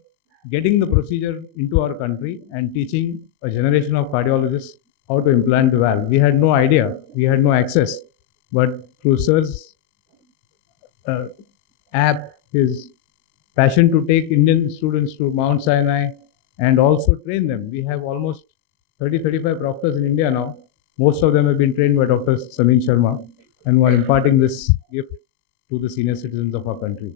getting the procedure into our country and teaching a generation of cardiologists how to implant the valve. We had no idea, we had no access, but through Sir's app, his passion to take Indian students to Mount Sinai and also train them. We have almost 30-35 proctors in India now. Most of them have been trained by Dr. Samin Sharma, and who are imparting this gift to the senior citizens of our country.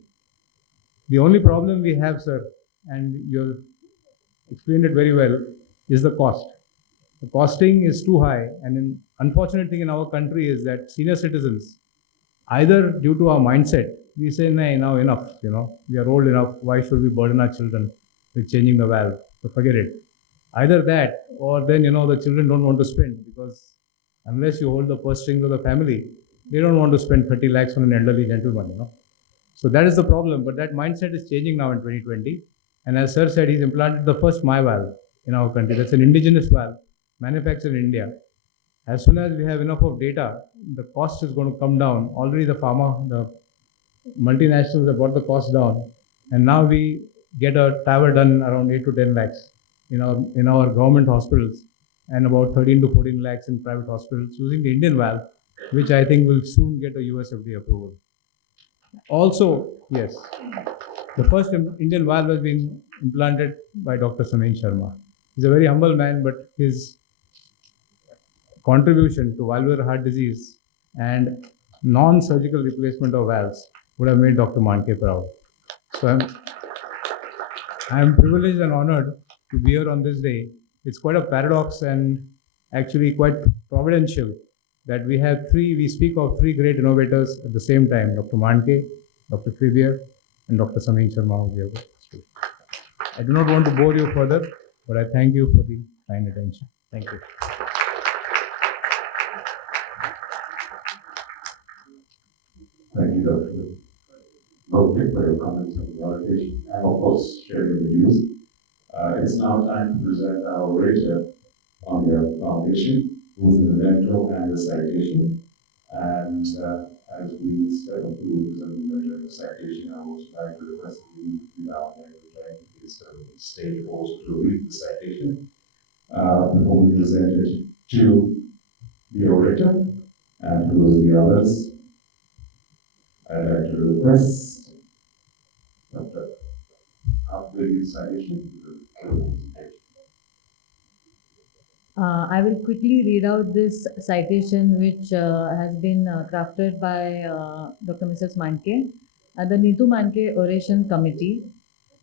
The only problem we have, sir, and you explained it very well, is the cost. The costing is too high, and the unfortunate thing in our country is that senior citizens, either due to our mindset, we say, "Nay, now enough, we are old enough, why should we burden our children with changing the valve? So forget it." Either that, or then, the children don't want to spend, because unless you hold the purse strings of the family, they don't want to spend 30 lakhs on an elderly gentleman, So that is the problem, but that mindset is changing now in 2020. And as Sir said, he's implanted the first MY valve in our country. That's an indigenous valve, manufactured in India. As soon as we have enough of data, the cost is going to come down. Already the multinationals have got the cost down. And now we get a TAVR done around 8 to 10 lakhs in our government hospitals, and about 13 to 14 lakhs in private hospitals using the Indian valve, which I think will soon get a US FDA approval. Also, yes, the first Indian valve has been implanted by Dr. Samin Sharma. He's a very humble man, but his contribution to valvular heart disease and non-surgical replacement of valves would have made Dr. Mandke proud. So I'm privileged and honored to be here on this day. It's quite a paradox and actually quite providential that we speak of three great innovators at the same time: Dr. Mandke, Dr. Kribber, and Dr. Samin Sharma, who we have. I do not want to bore you further, but I thank you for the kind attention. Thank you. Thank you, Dr. Mandke, for your comments on the Oration, and of course sharing the views. It's now time to present our orator on the foundation, who's the memento and the citation. And as we step up to present the citation, I would like to request the now the stage also to read the citation before we present it to the orator and to the others. I'd like to request Dr. after the citation. I will quickly read out this citation, which has been crafted by Dr. Mrs. Mandke. The Nitu Mandke Oration Committee.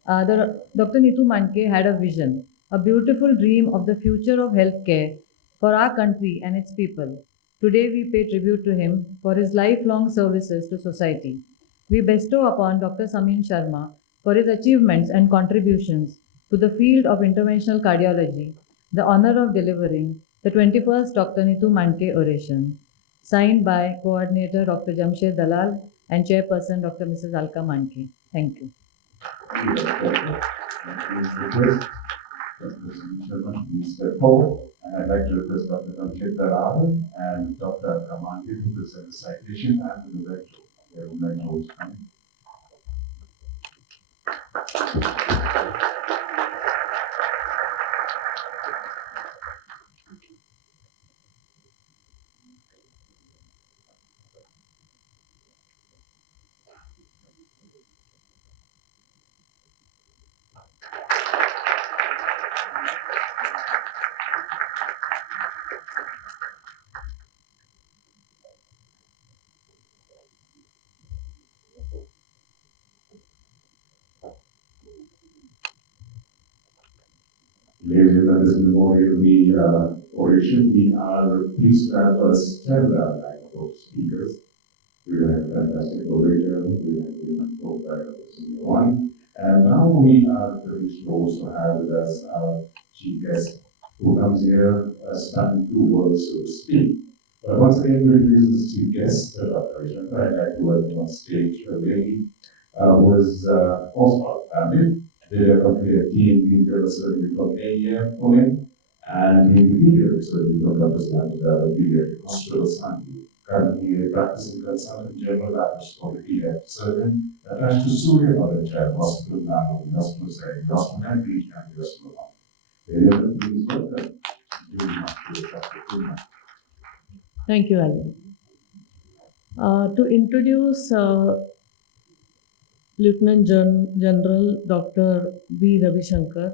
Dr. Nitu Mandke had a vision, a beautiful dream of the future of healthcare for our country and its people. Today we pay tribute to him for his lifelong services to society. We bestow upon Dr. Samin Sharma for his achievements and contributions to the field of interventional cardiology the honor of delivering the 21st Dr. Nitu Mandke Oration. signed by Coordinator Dr. Jamshed Dalal and Chairperson Dr. Mrs. Alka Mandke. Thank you. Please step forward, and I'd like to request Dr. Jamshed Dalal and Dr. Kamandi to present the citation and the director. They would like to hold time. Ladies and gentlemen, this memorial oration, we are pleased to have a stellar line of speakers. We have a fantastic orator, we have been told by Dr. One, and now we are privileged to also have with us our chief guest who comes here spanning two worlds, so to speak. But once again, we introduce this chief guest, Dr. Shankar. I'd like to welcome on stage a lady who is also our family. They are completed TAVI general surgery from AEM Pune and TAVI pediatric surgery from Dr. Sinai Pediatric Hospital, Sandy. Currently a practicing consultant general laparoscopic pediatric surgeon attached to Surya Mother Child Hospital, Nano Hospital, Saidi Hospital, and Beach County Hospital. Please welcome. Thank you, Alan. To introduce Lieutenant General Dr. V. Ravi Shankar,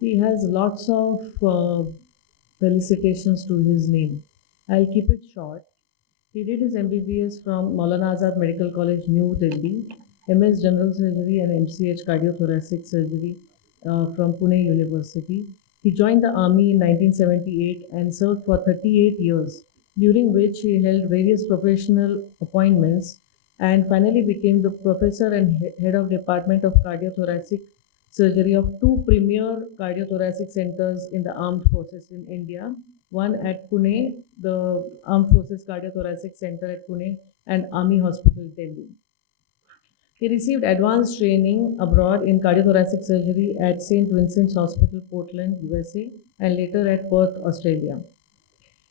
he has lots of felicitations to his name. I'll keep it short. He did his MBBS from Maulana Azad Medical College, New Delhi, MS General Surgery and MCH Cardiothoracic Surgery from Pune University. He joined the Army in 1978 and served for 38 years, during which he held various professional appointments and finally became the professor and head of Department of Cardiothoracic Surgery of two premier cardiothoracic centers in the armed forces in India, one at Pune, the Armed Forces Cardiothoracic Center at Pune, and Army Hospital, Delhi. He received advanced training abroad in cardiothoracic surgery at St. Vincent's Hospital, Portland, USA, and later at Perth, Australia.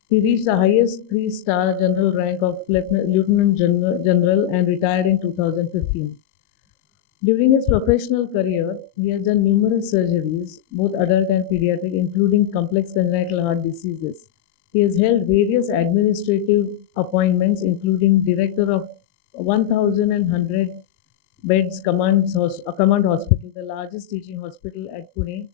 He reached the highest 3-star general rank of Lieutenant General and retired in 2015. During his professional career, he has done numerous surgeries, both adult and pediatric, including complex congenital heart diseases. He has held various administrative appointments, including director of 1,100 beds command hospital, the largest teaching hospital at Pune,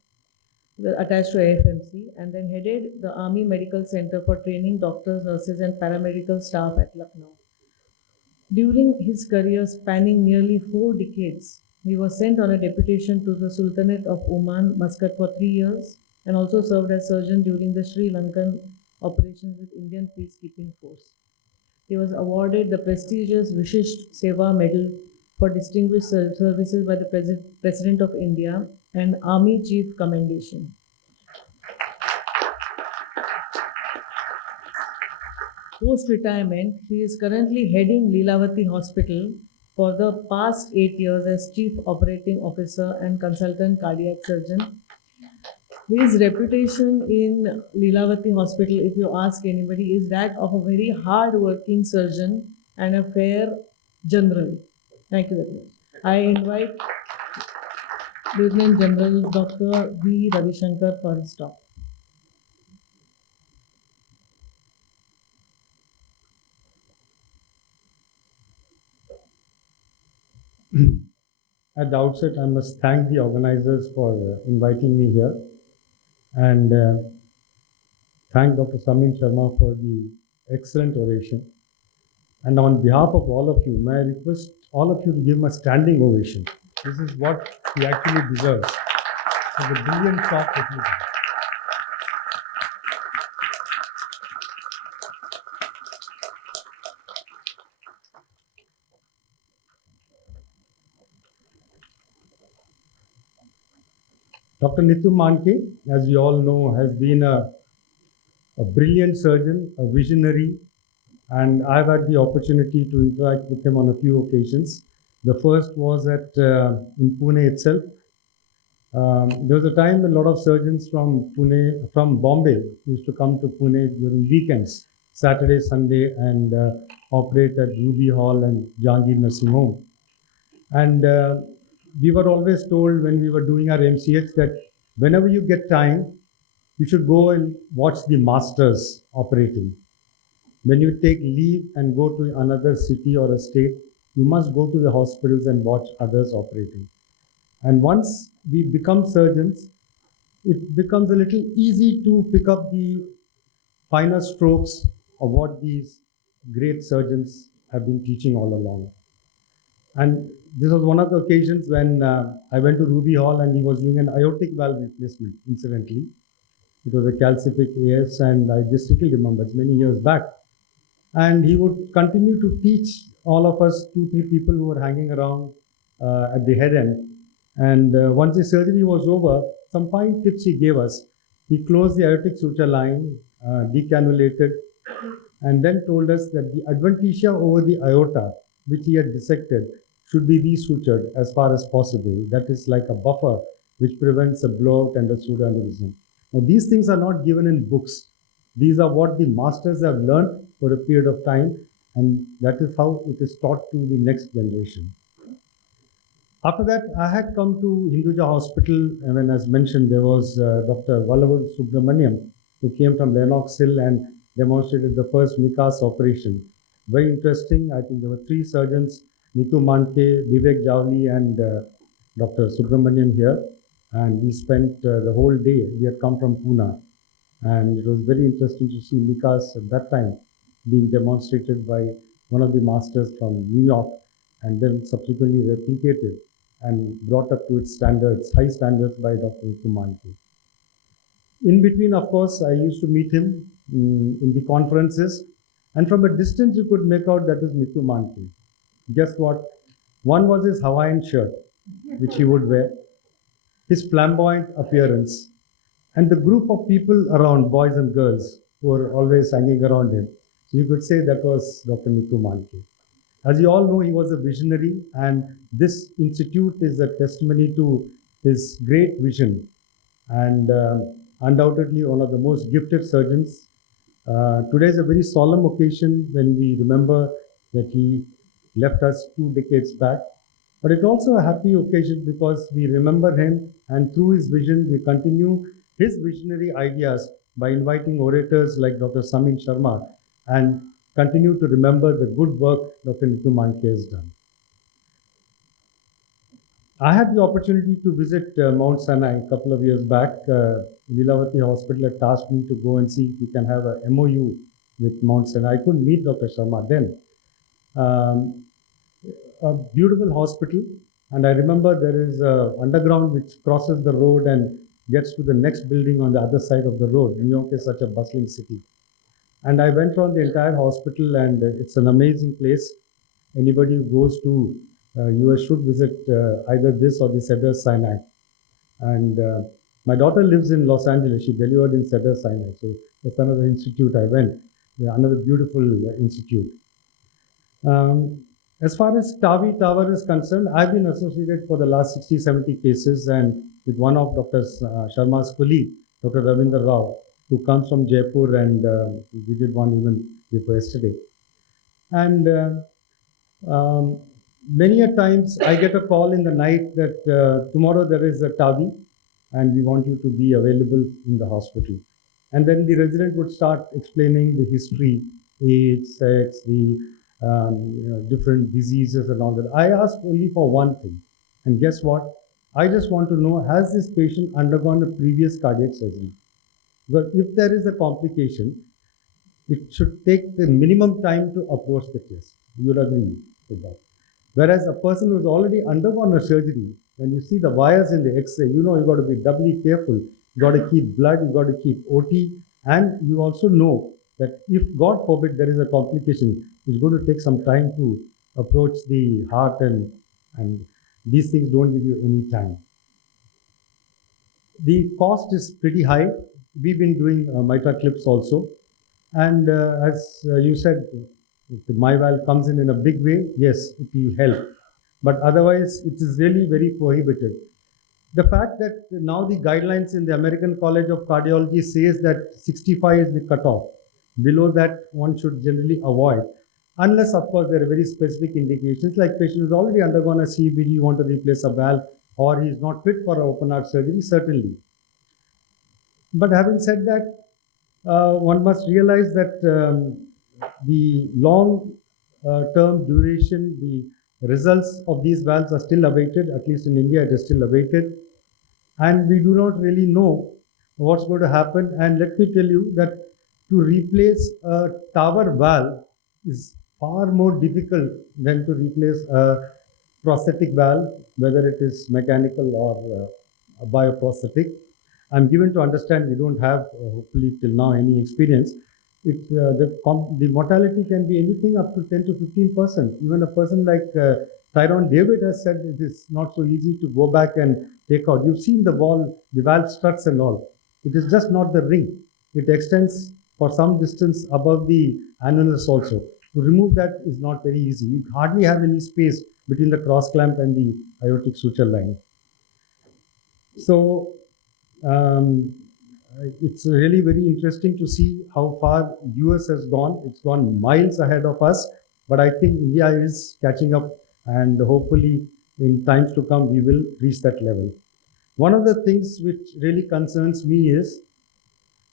attached to AFMC, and then headed the Army Medical Center for training doctors, nurses, and paramedical staff at Lucknow. During his career spanning nearly 4 decades, he was sent on a deputation to the Sultanate of Oman, Muscat, for 3 years, and also served as surgeon during the Sri Lankan operations with Indian Peacekeeping Force. He was awarded the prestigious Vishisht Seva Medal for distinguished services by the President of India and Army Chief Commendation. Post-retirement, he is currently heading Lilavati Hospital for the past 8 years as Chief Operating Officer and Consultant Cardiac Surgeon. His reputation in Lilavati Hospital, if you ask anybody, is that of a very hard-working surgeon and a fair general. Thank you very much. I invite Lieutenant General Dr. V. Ravi Shankar for his talk. At the outset, I must thank the organizers for inviting me here and thank Dr. Samin Sharma for the excellent oration. And on behalf of all of you, may I request all of you to give him a standing ovation. This is what he actually deserves. So the brilliant talk that he did. Dr. Nitu Mandke, as we all know, has been a brilliant surgeon, a visionary, and I've had the opportunity to interact with him on a few occasions. The first was in Pune itself. There was a time a lot of surgeons from Bombay used to come to Pune during weekends, Saturday, Sunday, and operate at Ruby Hall and Jangir Nursing Home. And we were always told when we were doing our MCH that whenever you get time, you should go and watch the masters operating. When you take leave and go to another city or a state, you must go to the hospitals and watch others operating. And once we become surgeons, it becomes a little easy to pick up the finer strokes of what these great surgeons have been teaching all along. And this was one of the occasions when I went to Ruby Hall and he was doing an aortic valve replacement, incidentally. It was a calcific AS, and I distinctly remember, it's many years back. And he would continue to teach all of us, 2-3 people who were hanging around at the head end. And once the surgery was over, some fine tips he gave us. He closed the aortic suture line, decannulated, and then told us that the adventitia over the aorta, which he had dissected, should be resutured as far as possible. That is like a buffer which prevents a blowout and a pseudoaneurysm. Now, these things are not given in books. These are what the masters have learned for a period of time, and that is how it is taught to the next generation. After that, I had come to Hinduja Hospital, and when, as mentioned, there was Dr. Vallabhu Subramaniam, who came from Lenox Hill and demonstrated the first MICAS operation. Very interesting. I think there were 3 surgeons, Nitu Mandke, Vivek Javli, and Dr. Subramaniam here. And we spent the whole day. We had come from Pune. And it was very interesting to see MICAS at that time being demonstrated by one of the masters from New York, and then subsequently replicated and brought up to its standards, high standards, by Dr. Nitu Mandke. In between, of course, I used to meet him in the conferences, and from a distance you could make out that is Nitu Mandke. Guess what? One was his Hawaiian shirt, which he would wear, his flamboyant appearance, and the group of people around, boys and girls, who were always hanging around him. So you could say that was Dr. Nitu Mandke. As you all know, he was a visionary, and this institute is a testimony to his great vision, and undoubtedly one of the most gifted surgeons. Today is a very solemn occasion when we remember that he left us 2 decades back. But it's also a happy occasion because we remember him, and through his vision, we continue his visionary ideas by inviting orators like Dr. Samin Sharma, and continue to remember the good work Dr. Nitu Mandke has done. I had the opportunity to visit Mount Sinai a couple of years back. Lilavati Hospital had tasked me to go and see if we can have a MOU with Mount Sinai. I couldn't meet Dr. Sharma then. A beautiful hospital, and I remember there is a underground which crosses the road and gets to the next building on the other side of the road. New York is such a bustling city. And I went around the entire hospital, and it's an amazing place. Anybody who goes to US should visit either this or the Cedar Sinai. And my daughter lives in Los Angeles. She delivered in Cedar Sinai. So that's another institute I went, another beautiful institute. As far as TAVI Tower is concerned, I've been associated for the last 60, 70 cases, and with one of Dr. Sharma's colleague, Dr. Ravindra Rao, who comes from Jaipur, and we did one even before yesterday. And many a times I get a call in the night that tomorrow there is a TAVI and we want you to be available in the hospital. And then the resident would start explaining the history, age, sex, the different diseases and all that. I ask only for one thing, and guess what? I just want to know, has this patient undergone a previous cardiac surgery? Because if there is a complication, it should take the minimum time to approach the chest. You would agree with that. Whereas a person who has already undergone a surgery, when you see the wires in the X-ray, you know you got to be doubly careful. You got to keep blood, you got to keep OT, and you also know that if, God forbid, there is a complication, it's going to take some time to approach the heart, and these things don't give you any time. The cost is pretty high. We've been doing mitral clips also. And as you said, If the my valve comes in a big way, yes, it will help. But otherwise, it is really very prohibitive. The fact that now the guidelines in the American College of Cardiology says that 65 is the cutoff. Below that, one should generally avoid. Unless, of course, there are very specific indications, like patient has already undergone a CBD, you want to replace a valve, or he is not fit for open heart surgery, certainly. But having said that, one must realize that the long-term duration, the results of these valves are still awaited, at least in India it is still awaited. And we do not really know what's going to happen. And let me tell you that to replace a TAVR valve is far more difficult than to replace a prosthetic valve, whether it is mechanical or a bioprosthetic. I'm given to understand we don't have, hopefully till now, any experience. The mortality can be anything up to 10 to 15%. Even a person like Tyrone David has said it is not so easy to go back and take out. You've seen the valve struts and all. It is just not the ring. It extends for some distance above the annulus also. To remove that is not very easy. You hardly have any space between the cross clamp and the aortic suture line. So it's really very interesting to see how far US has gone. It's gone miles ahead of us, but I think India is catching up, and hopefully in times to come we will reach that level. One of the things which really concerns me is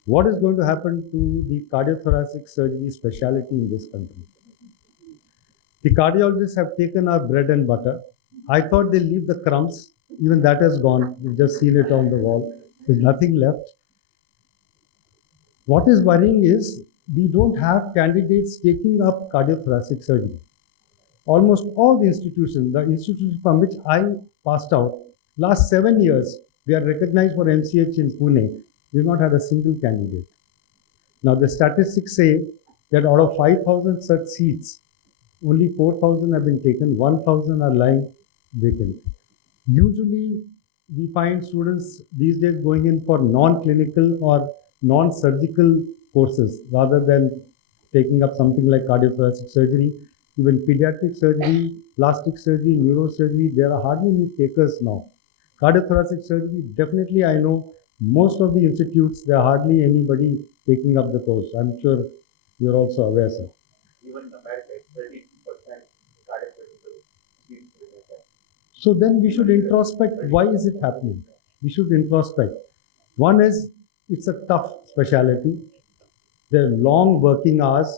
what is going to happen to the cardiothoracic surgery specialty in this country. The cardiologists have taken our bread and butter. I thought they'll leave the crumbs. Even that has gone. We've just seen it on the wall. There's nothing left. What is worrying is we don't have candidates taking up cardiothoracic surgery. Almost all the institutions from which I passed out, last 7 years, we are recognized for MCH in Pune. We've not had a single candidate. Now the statistics say that out of 5,000 such seats, only 4,000 have been taken, 1,000 are lying vacant. Usually we find students these days going in for non-clinical or non-surgical courses rather than taking up something like cardiothoracic surgery. Even pediatric surgery, plastic surgery, neurosurgery, there are hardly any takers now. Cardiothoracic surgery, definitely I know most of the institutes, there are hardly anybody taking up the course. I'm sure you're also aware, sir. Even in America, it's 30% cardiovascular seats. So then we should introspect, why is it happening? We should introspect. One is, it's a tough specialty. There are long working hours.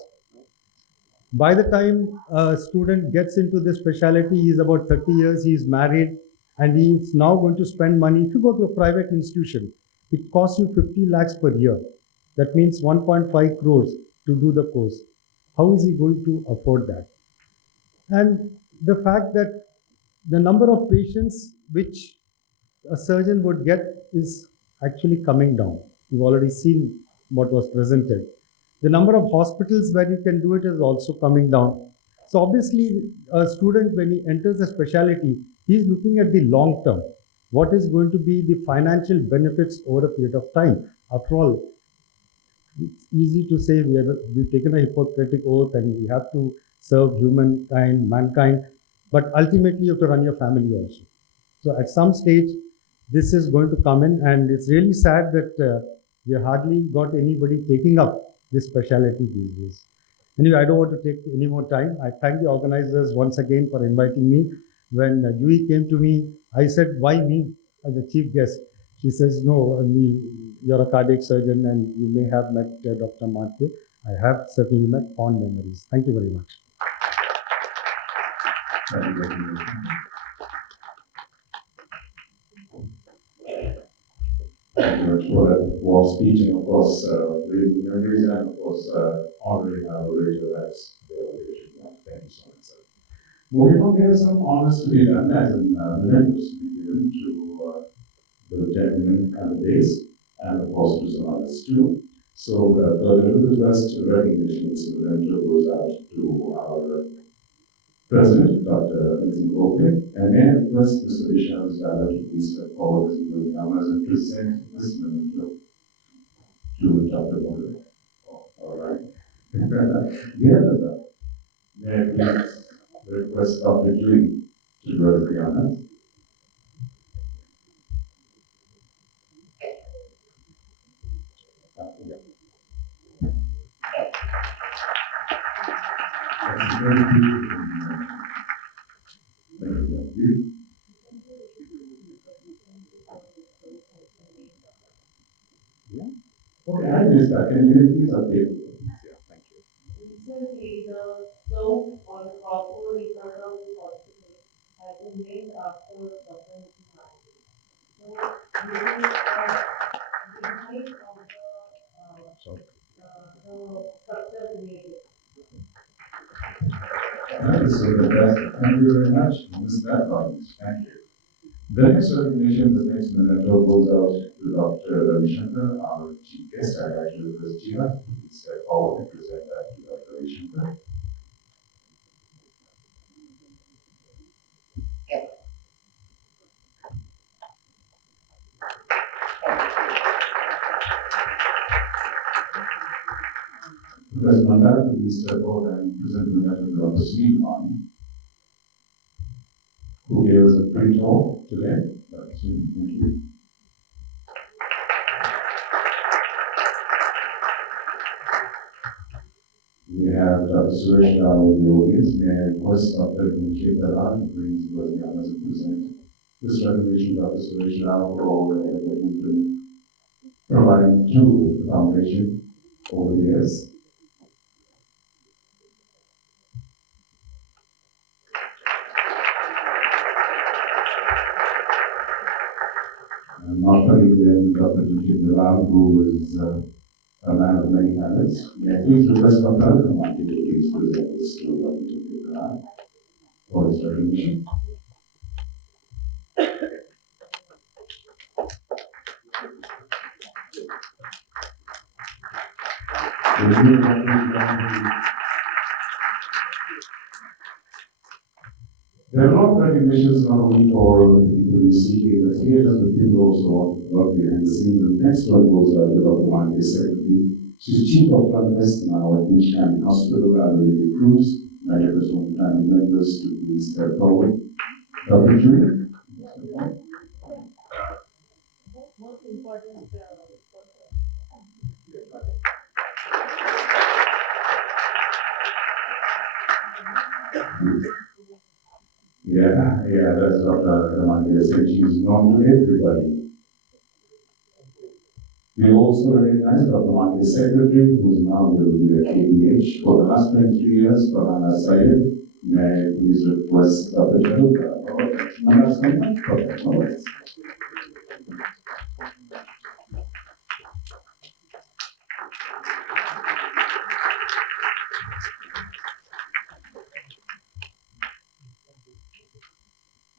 By the time a student gets into this specialty, he's about 30 years, he's married, and he's now going to spend money. If you go to a private institution, it costs you 50 lakhs per year. That means 1.5 crores to do the course. How is he going to afford that? And the fact that the number of patients which a surgeon would get is actually coming down. You've already seen what was presented. The number of hospitals where you can do it is also coming down. So obviously, a student, when he enters a specialty, he's looking at the long term. What is going to be the financial benefits over a period of time? After all, it's easy to say we've taken a Hippocratic oath and we have to serve humankind, mankind, but ultimately you have to run your family also. So at some stage, this is going to come in, and it's really sad that we hardly got anybody taking up this specialty these days. Anyway, I don't want to take any more time. I thank the organizers once again for inviting me. When Yui came to me, I said, why me as a chief guest? She says, no, you're a cardiac surgeon and you may have met Dr. Mandke. I have certainly met, fond memories. Thank you very much. Thank you very much. Thank you very much for that warm speech, and of course, really memories, and of course, honoring our orator as the oration. Thank you so much, sir. Moving on, there are some honors to be done as an mementos to be given to the gentlemen candidates, and of course to some others too. So, the first recognition is memento goes out to our President, Dr. Nitu Mandke, and may I request Mr. Vishal Zala to please step forward as he goes down as and present this memento to Dr. Mandke. All right. The others are. May I please request Dr. Julie to do us the honors. Okay, I missed that. Can you please update? Recently, the flow or the proper record of the hospital has been named after Dr. Nitu Mandke. So, this is the height of the structure created. That is so fantastic. Thank you very much, Ms. Collins. Thank you. The next recognition, the next memento goes out to Dr. Ravi Shankar, our chief guest. I'd like to request Jiva to please step forward and present that to Dr. Ravi Shankar. Request Mandar to please step forward and present the memento to Dr. Sinai, who gave us a free talk today. Thank you. We have Dr. Suresh Rao in the audience. May I request Dr. Kumchit Dalal to please do us the honors and present this recognition, Dr. Suresh Rao, for all the effort that he's been providing to the foundation over the years. Not forgetting Dr. Kumchit Dalal, who is a man of many talents. May I please request Dr. Nitu to please present this to Dr. Kumchit Dalal for his recognition. There are a lot of recognitions not only for the people you see here, but here are the people also work behind the scenes. The next one goes out to Dr. Mandke, Secretary. She's Chief of Front Desk now at Beach County Hospital, Alvary Cruz. I request one of the family members to please step forward. Dr. Julie. Most important Yeah, that's Dr. Mandke said. She's known to everybody. We also recognize Dr. Mandke's secretary, who is now here with the KDH for the last 23 years, Farhana Syed. May I please request Dr. Chaluka for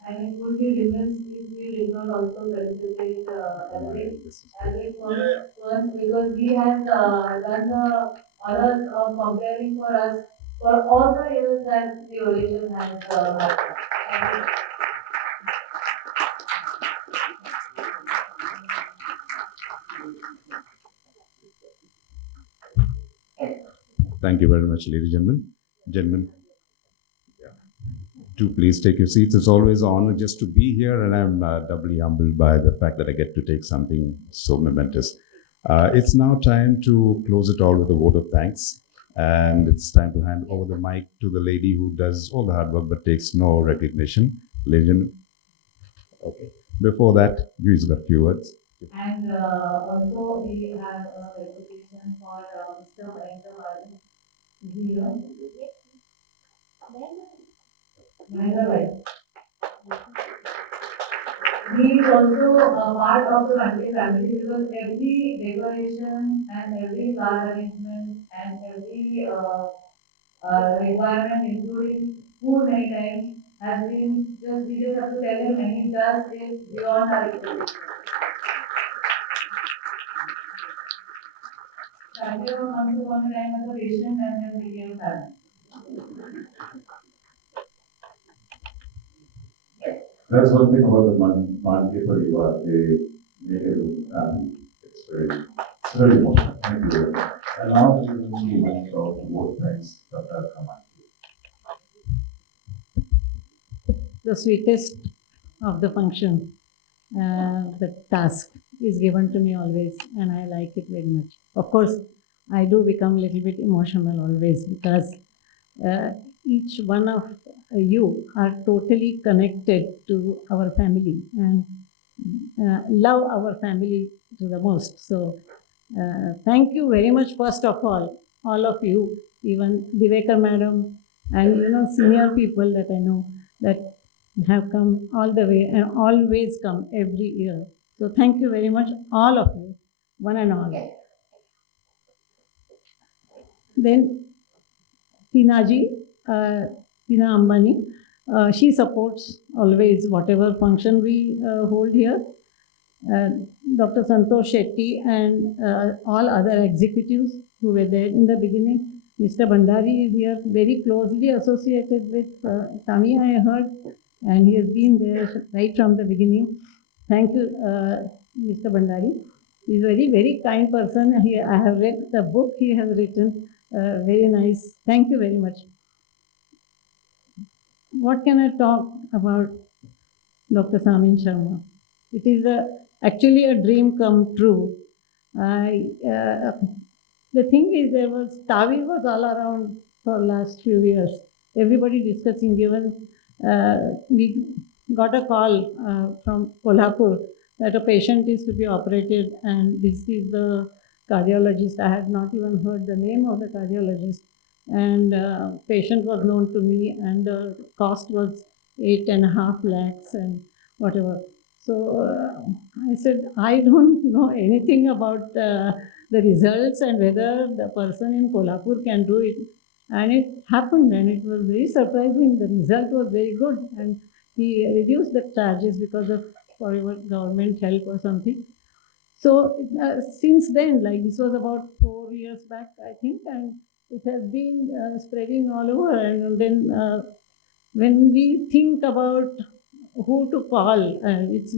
And it would be remiss if we did not also felicitate Aortic first, because he has done the honors of comparing for us for all the years that the Oration has happened. Thank you very much, ladies and gentlemen. Do please take your seats. It's always an honor just to be here, and I'm doubly humbled by the fact that I get to take something so momentous. It's now time to close it all with a vote of thanks, and it's time to hand over the mic to the lady who does all the hard work but takes no recognition. Ladies and gentlemen. Okay. Before that, Jui's got a few words. And also we have a reputation for Mr. Mahendra here. He is also a part of the Mandke family, because every decoration and every flower arrangement and every requirement, including food many times, has been just, we just have to tell him, and he does it beyond our expectations. Sanjay was once upon a time as a patient and then became family. That's one thing about the Mandke Parivar. They make it a family. It's very emotional. Thank you very much. And now to the movement of the board thanks Dr. Mandke. the sweetest of the function, the task is given to me always, and I like it very much. Of course, I do become a little bit emotional always because each one of you are totally connected to our family and love our family to the most. So thank you very much, first of all of you, even Divekar madam, and senior people that I know that have come all the way and always come every year. So thank you very much, all of you, one and all. Then Tinaji, Tina Ambani, she supports always whatever function we hold here. Dr. Santosh Shetty and all other executives who were there in the beginning. Mr. Bhandari is here, very closely associated with Tami, I heard, and he has been there right from the beginning. Thank you, Mr. Bhandari. He's a very, very kind person. I have read the book he has written. Very nice. Thank you very much. What can I talk about Dr. Samin Sharma? It is actually a dream come true. The thing is, TAVI was all around for last few years. Everybody discussing, given we got a call from Kolhapur that a patient is to be operated, and this is the cardiologist. I had not even heard the name of the cardiologist, and patient was known to me, and the cost was 8.5 lakhs and whatever. So I said, I don't know anything about the results and whether the person in Kolhapur can do it. And it happened, and it was very surprising. The result was very good, and he reduced the charges because of whatever government help or something. So since then, like this was about 4 years back, I think, and it has been spreading all over. And then when we think about who to call, it's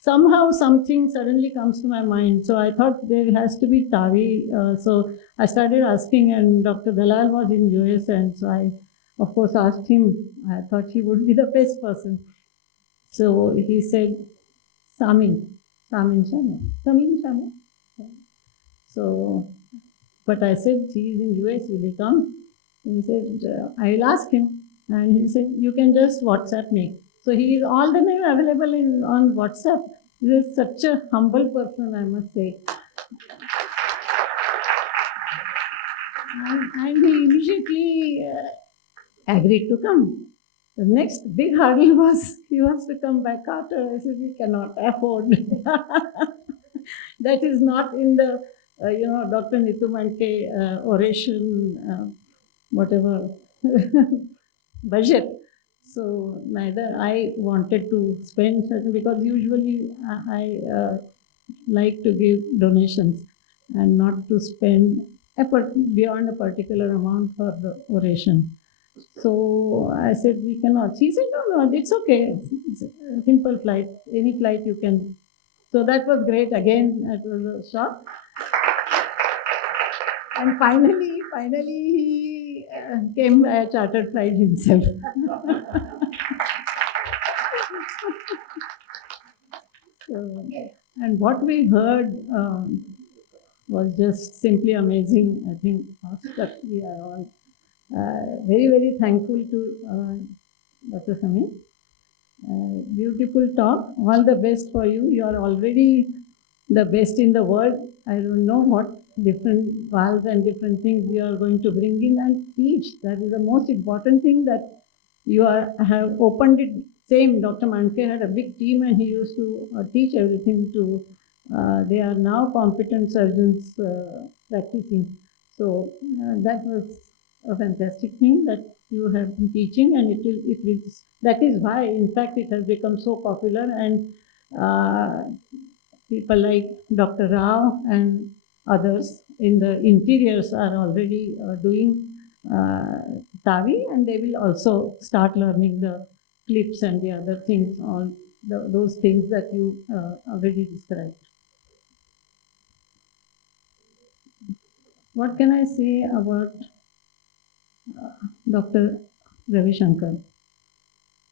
somehow something suddenly comes to my mind. So I thought there has to be TAVI. So I started asking, and Dr. Dalal was in US, and so I, of course, asked him. I thought he would be the best person. So he said, Samin Sharma. So, but I said, he is in US, will he come? And he said, I will ask him. And he said, you can just WhatsApp me. So he is all the time available on WhatsApp. He is such a humble person, I must say. And he immediately agreed to come. The next big hurdle was he was to come by Carter. I said, we cannot afford. That is not in the, Dr. Nitu Mandke Oration, whatever, budget. So neither I wanted to spend certain, because usually I like to give donations and not to spend beyond a particular amount for the oration. So I said, we cannot. He said, no, it's okay. It's a simple flight. Any flight you can. So that was great. Again, it was a shock. And finally he came by a chartered flight himself. So, and what we heard was just simply amazing. I think we are all very, very thankful to Dr. Samin. Beautiful talk. All the best for you. You are already the best in the world. I don't know what different valves and different things you are going to bring in and teach. That is the most important thing, that you have opened it. Same, Dr. Mandke had a big team, and he used to teach everything to, they are now competent surgeons practicing. So that was a fantastic thing that you have been teaching, and that is why, in fact, it has become so popular, and people like Dr. Rao and others in the interiors are already doing TAVI, and they will also start learning the clips and the other things, all those things that you already described. What can I say about Dr. Ravi Shankar?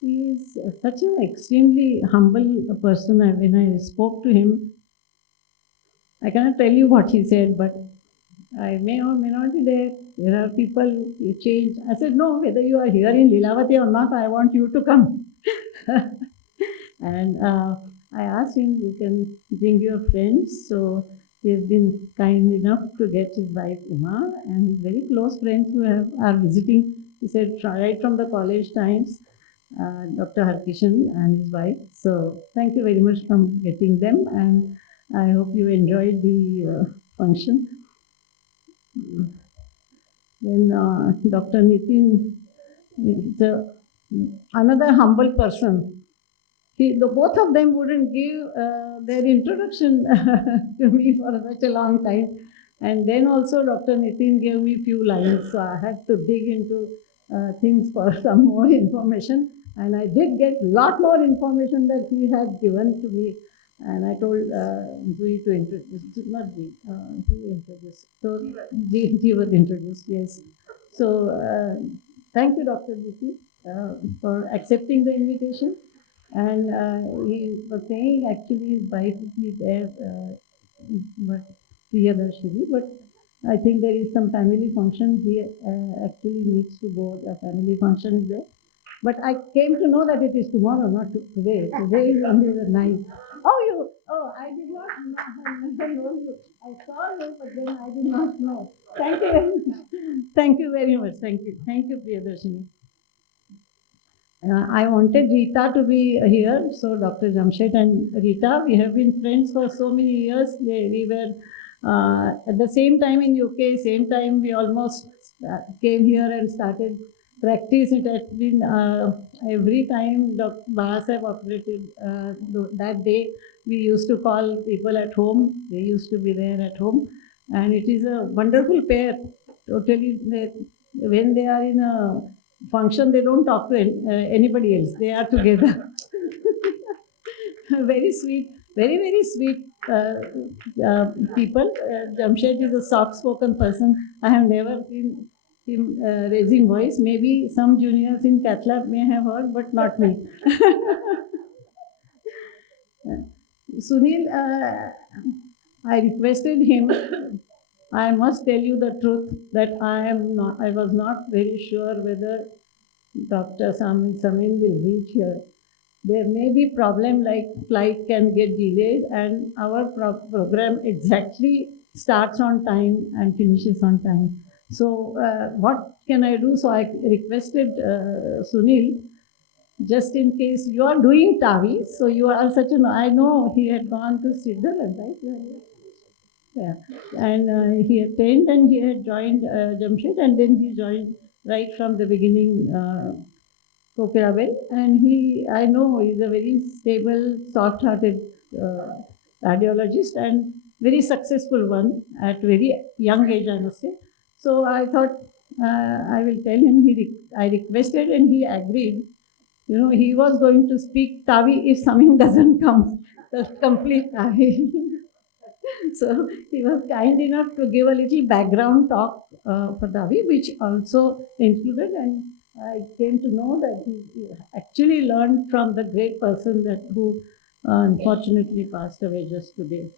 He is such an extremely humble person. When I spoke to him, I cannot tell you what he said, but I may or may not be there. There are people who change. I said, no, whether you are here in Lilavati or not, I want you to come. And I asked him, you can bring your friends. So he has been kind enough to get his wife Uma and his very close friends who are visiting. He said, right from the college times, Dr. Harkishan and his wife. So thank you very much for getting them, and I hope you enjoyed the function. Then Dr. Nitin, another humble person. Both of them wouldn't give their introduction to me for such a long time. And then also Dr. Nitin gave me few lines, so I had to dig into things for some more information. And I did get a lot more information that he had given to me. And I told Zui to introduce, not Zui, who introduced? So G was introduced, yes. So thank you, Dr. Jiti, for accepting the invitation. And he was saying actually his wife would be there, but Priyadarshini, but I think there is some family function. He actually needs to go, the family function is there. But I came to know that it is tomorrow, not today. Today is only the 9th. I did not know you. I saw you, but then I did not know. Thank you very much. Thank you very much. Thank you. Thank you, Priyadarshini. I wanted Rita to be here, so Dr. Jamshed and Rita, we have been friends for so many years. We were at the same time in UK, same time we almost came here and started practice. It has been every time Dr. Bahasab operated that day, we used to call people at home. They used to be there at home, and it is a wonderful pair. Totally, when they are in a function, they don't talk to anybody else. They are together. Very sweet, very, very sweet people. Jamshed is a soft-spoken person. I have never seen him raising voice. Maybe some juniors in Cath Lab may have heard, but not me. Sunil, I requested him. I must tell you the truth that I was not very sure whether Dr. Samin will reach here. There may be problem like flight can get delayed, and our program exactly starts on time and finishes on time. So what can I do? So I requested Sunil, just in case you are doing TAVI, so you are such an, I know he had gone to Switzerland, right? Yeah, and he attained and he had joined Jamshed, and then he joined right from the beginning Kokirabel, and I know he's a very stable, soft-hearted cardiologist and very successful one at very young age, I must say. So I thought I will tell him, I requested and he agreed. You know, he was going to speak TAVI if Samin doesn't come, the complete TAVI. So he was kind enough to give a little background talk for TAVI, which also included, and I came to know that he actually learned from the great person who unfortunately passed away just today.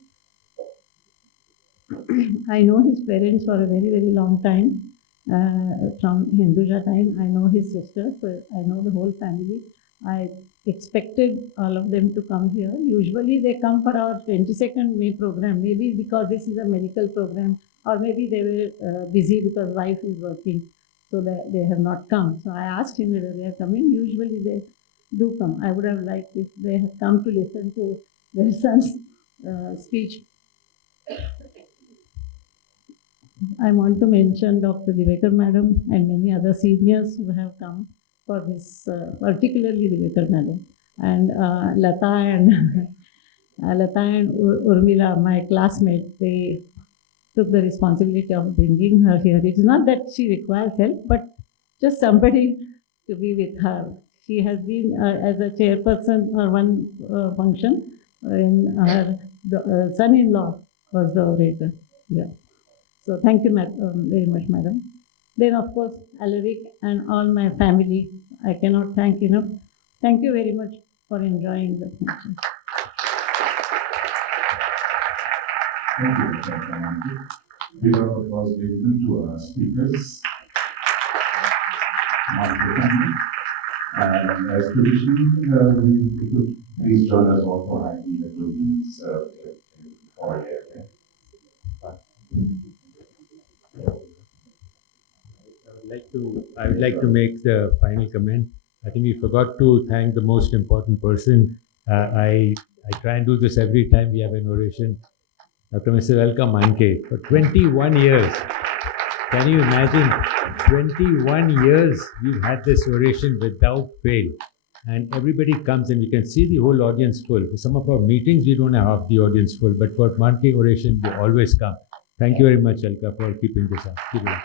I know his parents for a very, very long time, from Hinduja time. I know his sister, so I know the whole family. I expected all of them to come here. Usually they come for our 22nd May program, maybe because this is a medical program, or maybe they were busy because wife is working, so they have not come. So I asked him whether they are coming. Usually they do come. I would have liked if they had come to listen to their son's speech. I want to mention Dr. Divekar Madam and many other seniors who have come for this, particularly Divekar Madam, and Lata and Urmila, my classmates. They took the responsibility of bringing her here. It is not that she requires help, but just somebody to be with her. She has been as a chairperson for one function, and her son-in-law was the orator. Yeah. So thank you very much, madam. Then of course, Alaric and all my family, I cannot thank enough Thank you very much for enjoying the function. Thank you, Dr. Mandke. Give a round of applause, ladies and gentlemen, to our speakers. And as tradition, we could please join us all for hiding the movies for here. I would like to make the final comment. I think we forgot to thank the most important person. I try and do this every time we have an oration. Dr. Mr. Welcome Mandke, for 21 years. Can you imagine? 21 years we've had this oration without fail. And everybody comes and we can see the whole audience full. For some of our meetings, we don't have half the audience full, but for Mandke oration, they always come. Thank you very much, Alka, for keeping this up. Keep it up.